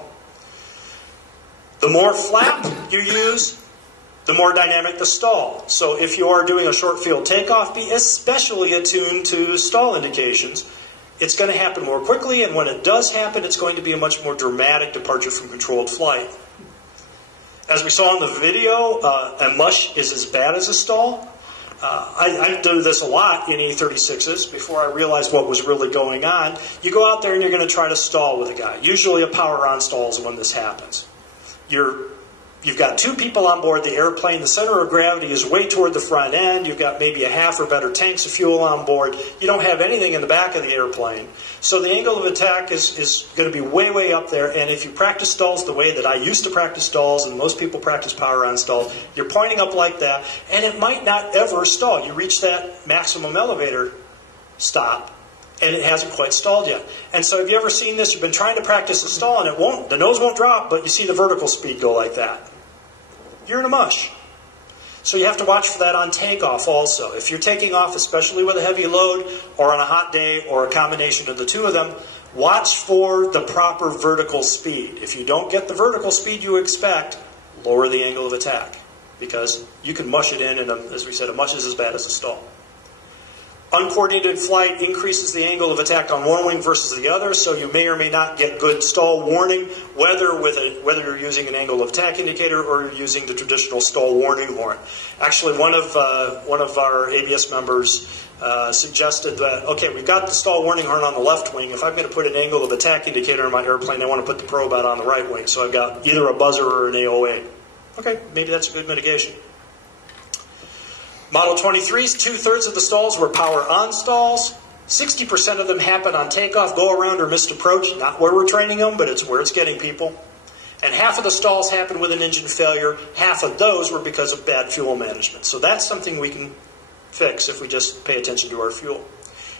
The more flap you use, the more dynamic the stall. So if you are doing a short field takeoff, be especially attuned to stall indications. It's going to happen more quickly, and when it does happen, it's going to be a much more dramatic departure from controlled flight. As we saw in the video, a mush is as bad as a stall. I do this a lot in E36s before I realized what was really going on. You go out there and you're going to try to stall with a guy. Usually a power-on stall is when this happens. You've got two people on board the airplane. The center of gravity is way toward the front end. You've got maybe a half or better tanks of fuel on board. You don't have anything in the back of the airplane. So the angle of attack is going to be way, way up there. And if you practice stalls the way that I used to practice stalls, and most people practice power-on stalls, you're pointing up like that, and it might not ever stall. You reach that maximum elevator stop, and it hasn't quite stalled yet. And so have you ever seen this? You've been trying to practice a stall, and the nose won't drop, but you see the vertical speed go like that. You're in a mush. So you have to watch for that on takeoff also. If you're taking off, especially with a heavy load, or on a hot day, or a combination of the two of them, watch for the proper vertical speed. If you don't get the vertical speed you expect, lower the angle of attack, because you can mush it in, and as we said, a mush is as bad as a stall. Uncoordinated flight increases the angle of attack on one wing versus the other, so you may or may not get good stall warning, whether you're using an angle of attack indicator or you're using the traditional stall warning horn. Actually, one of our ABS members suggested that, okay, we've got the stall warning horn on the left wing. If I'm going to put an angle of attack indicator in my airplane, I want to put the probe out on the right wing, so I've got either a buzzer or an AOA. Okay, maybe that's a good mitigation. Model 23's 2/3 of the stalls were power-on stalls. 60% of them happen on takeoff, go-around, or missed approach. Not where we're training them, but it's where it's getting people. And half of the stalls happen with an engine failure. Half of those were because of bad fuel management. So that's something we can fix if we just pay attention to our fuel.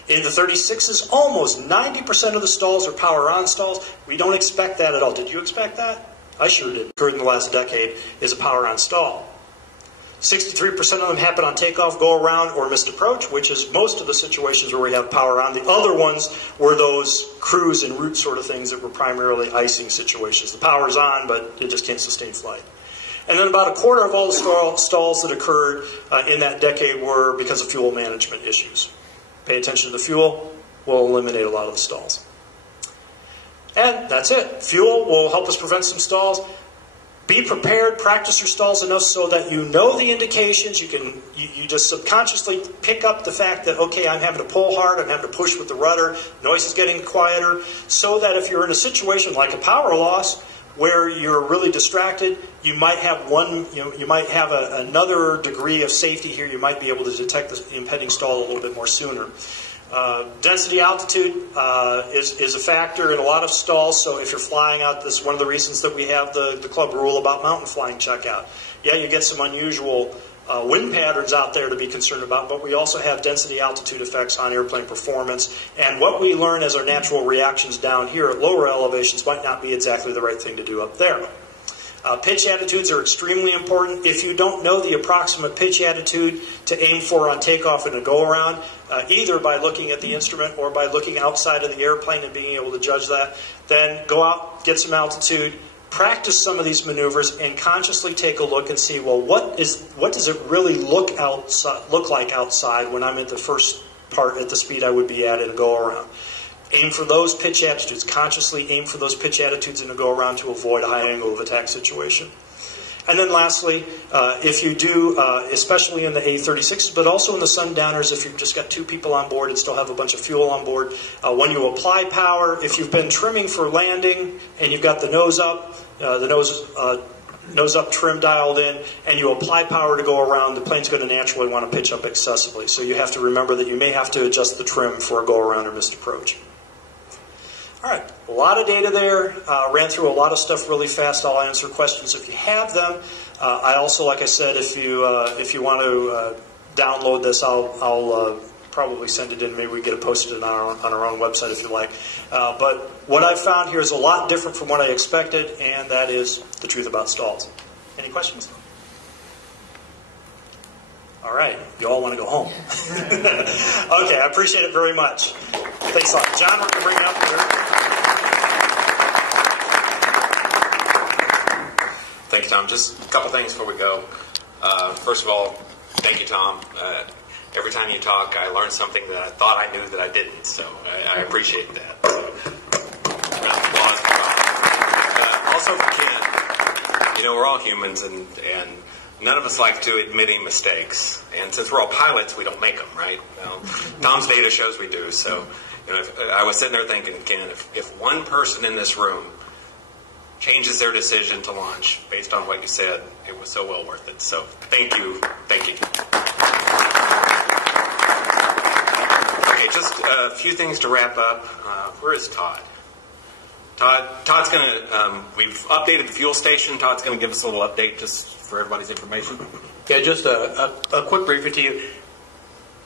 In the 36s, almost 90% of the stalls are power-on stalls. We don't expect that at all. Did you expect that? I sure did. Occurred in the last decade is a power-on stall. 63% of them happen on takeoff, go around, or missed approach, which is most of the situations where we have power on. The other ones were those cruise and route sort of things that were primarily icing situations. The power's on, but it just can't sustain flight. And then about a quarter of all the stalls that occurred in that decade were because of fuel management issues. Pay attention to the fuel, we'll eliminate a lot of the stalls. And that's it. Fuel will help us prevent some stalls. Be prepared, practice your stalls enough so that you know the indications. You just subconsciously pick up the fact that, okay, I'm having to pull hard, I'm having to push with the rudder, noise is getting quieter, so that if you're in a situation like a power loss where you're really distracted, you might have another degree of safety here. You might be able to detect the impending stall a little bit more sooner. Density altitude is a factor in a lot of stalls, so if you're flying out, this is one of the reasons that we have the club rule about mountain flying checkout. Yeah, you get some unusual wind patterns out there to be concerned about, but we also have density altitude effects on airplane performance, and what we learn as our natural reactions down here at lower elevations might not be exactly the right thing to do up there. Pitch attitudes are extremely important. If you don't know the approximate pitch attitude to aim for on takeoff and a go-around, either by looking at the instrument or by looking outside of the airplane and being able to judge that, then go out, get some altitude, practice some of these maneuvers, and consciously take a look and see, well, what does it really look like outside when I'm at the first part at the speed I would be at in a go-around. Aim for those pitch attitudes. Consciously aim for those pitch attitudes in a go-around to avoid a high angle of attack situation. And then lastly, if you do, especially in the A36s, but also in the Sundowners, if you've just got two people on board and still have a bunch of fuel on board, when you apply power, if you've been trimming for landing and you've got the nose up, nose up trim dialed in, and you apply power to go around, the plane's going to naturally want to pitch up excessively. So you have to remember that you may have to adjust the trim for a go-around or missed approach. All right, a lot of data there. Ran through a lot of stuff really fast. I'll answer questions if you have them. I also, like I said, if you want to download this, I'll probably send it in. Maybe we get it posted on our own website if you like. But what I've found here is a lot different from what I expected, and that is the truth about stalls. Any questions? All right, you all want to go home. Okay, I appreciate it very much. Thanks a lot. John, we're going to bring you up here. Thank you, Tom. Just a couple things before we go. First of all, thank you, Tom. Every time you talk, I learn something that I thought I knew that I didn't, so I appreciate that. Also for Ken, we're all humans, and none of us like to admitting mistakes. And since we're all pilots, we don't make them, right? Well, Tom's data shows we do. So, I was sitting there thinking, Ken, if one person in this room changes their decision to launch based on what you said, it was so well worth it. So, thank you. Thank you. Okay, just a few things to wrap up. Where is Todd? Todd's going to, we've updated the fuel station. Todd's going to give us a little update just for everybody's information. Yeah, just a quick briefing to you.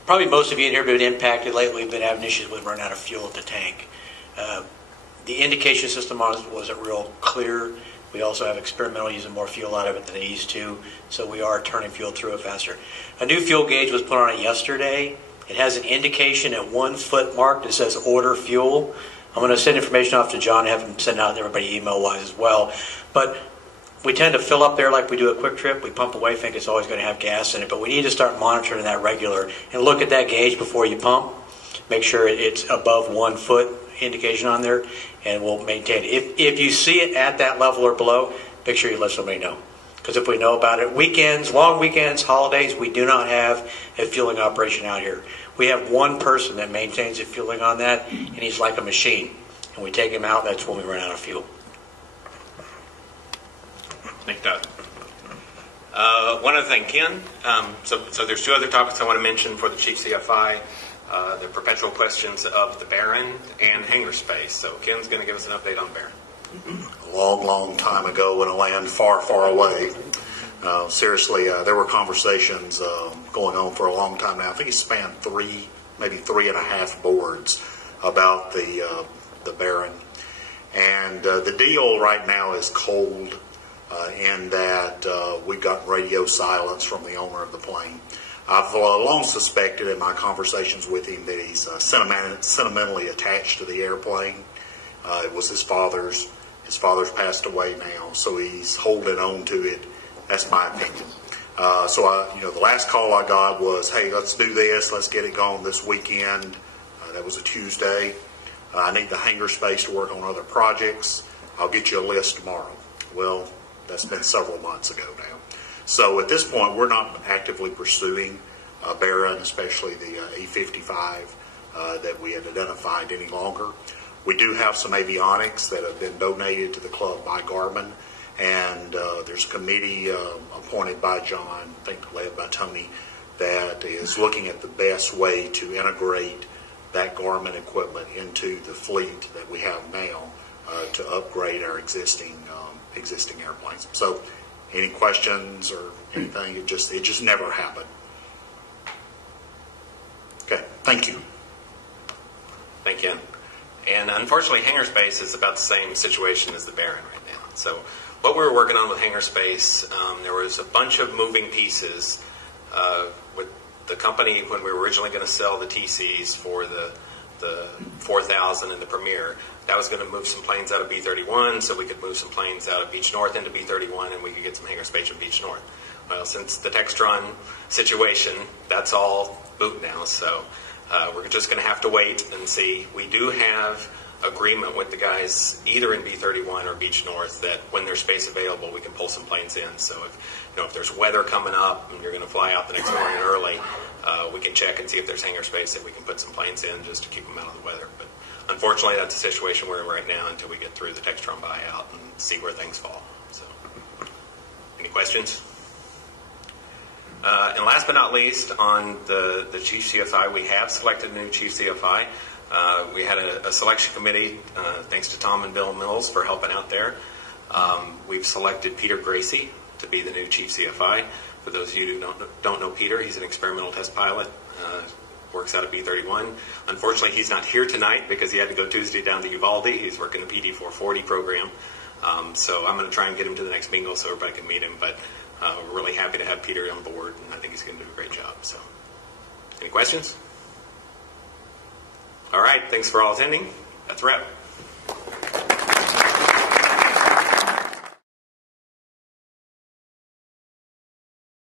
Probably most of you in here have been impacted lately. We've been having issues with running out of fuel at the tank. The indication system on it wasn't real clear. We also have experimental using more fuel out of it than they used to, so we are turning fuel through it faster. A new fuel gauge was put on it yesterday. It has an indication at 1 foot mark that says order fuel. I'm going to send information off to John and have him send out to everybody email-wise as well. But we tend to fill up there like we do a quick trip. We pump away, think it's always going to have gas in it. But we need to start monitoring that regular and look at that gauge before you pump. Make sure it's above 1 foot indication on there, and we'll maintain it. If you see it at that level or below, make sure you let somebody know. Because if we know about it, weekends, long weekends, holidays, we do not have a fueling operation out here. We have one person that maintains the fueling on that, and he's like a machine. And we take him out, that's when we run out of fuel. Thank you, Doug. One other thing, Ken. So there's two other topics I want to mention for the Chief CFI. The perpetual questions of the Baron and hangar space. So Ken's going to give us an update on the Baron. A long, long time ago in a land far, far away. Seriously, there were conversations going on for a long time now. I think it spanned maybe 3.5 boards about the Baron. And the deal right now is cold in that we've got radio silence from the owner of the plane. I've long suspected in my conversations with him that he's sentimentally attached to the airplane. It was his father's. His father's passed away now, so he's holding on to it. That's my opinion. The last call I got was, hey, let's do this. Let's get it going this weekend. That was a Tuesday. I need the hangar space to work on other projects. I'll get you a list tomorrow. Well, that's been several months ago now. So at this point, we're not actively pursuing Baron, especially the E55 that we had identified any longer. We do have some avionics that have been donated to the club by Garmin, and there's a committee appointed by John, I think led by Tony, that is looking at the best way to integrate that Garmin equipment into the fleet that we have now to upgrade our existing airplanes. So, any questions or anything? It just never happened. Okay, thank you. Thank you. And unfortunately, hangar space is about the same situation as the Baron right now. So what we were working on with hangar space, there was a bunch of moving pieces with the company when we were originally going to sell the TCs for the 4000 and the Premier. That was going to move some planes out of B-31 so we could move some planes out of Beach North into B-31 and we could get some hangar space from Beach North. Well, since the Textron situation, that's all boot now. So we're just going to have to wait and see. We do have agreement with the guys either in B-31 or Beach North that when there's space available, we can pull some planes in. So if there's weather coming up and you're going to fly out the next morning early, we can check and see if there's hangar space that we can put some planes in just to keep them out of the weather. But unfortunately, that's the situation we're in right now until we get through the Textron buyout and see where things fall. So, any questions? And last but not least, on the Chief CFI, we have selected a new Chief CFI. We had a selection committee, thanks to Tom and Bill Mills for helping out there. We've selected Peter Gracie to be the new Chief CFI. For those of you who don't know Peter, he's an experimental test pilot, works out of B-31. Unfortunately, he's not here tonight because he had to go Tuesday down to Uvalde. He's working the PD-440 program. So I'm going to try and get him to the next bingo so everybody can meet him. But we're really happy to have Peter on board, and I think he's going to do a great job. So, any questions? All right, thanks for all attending. That's a wrap.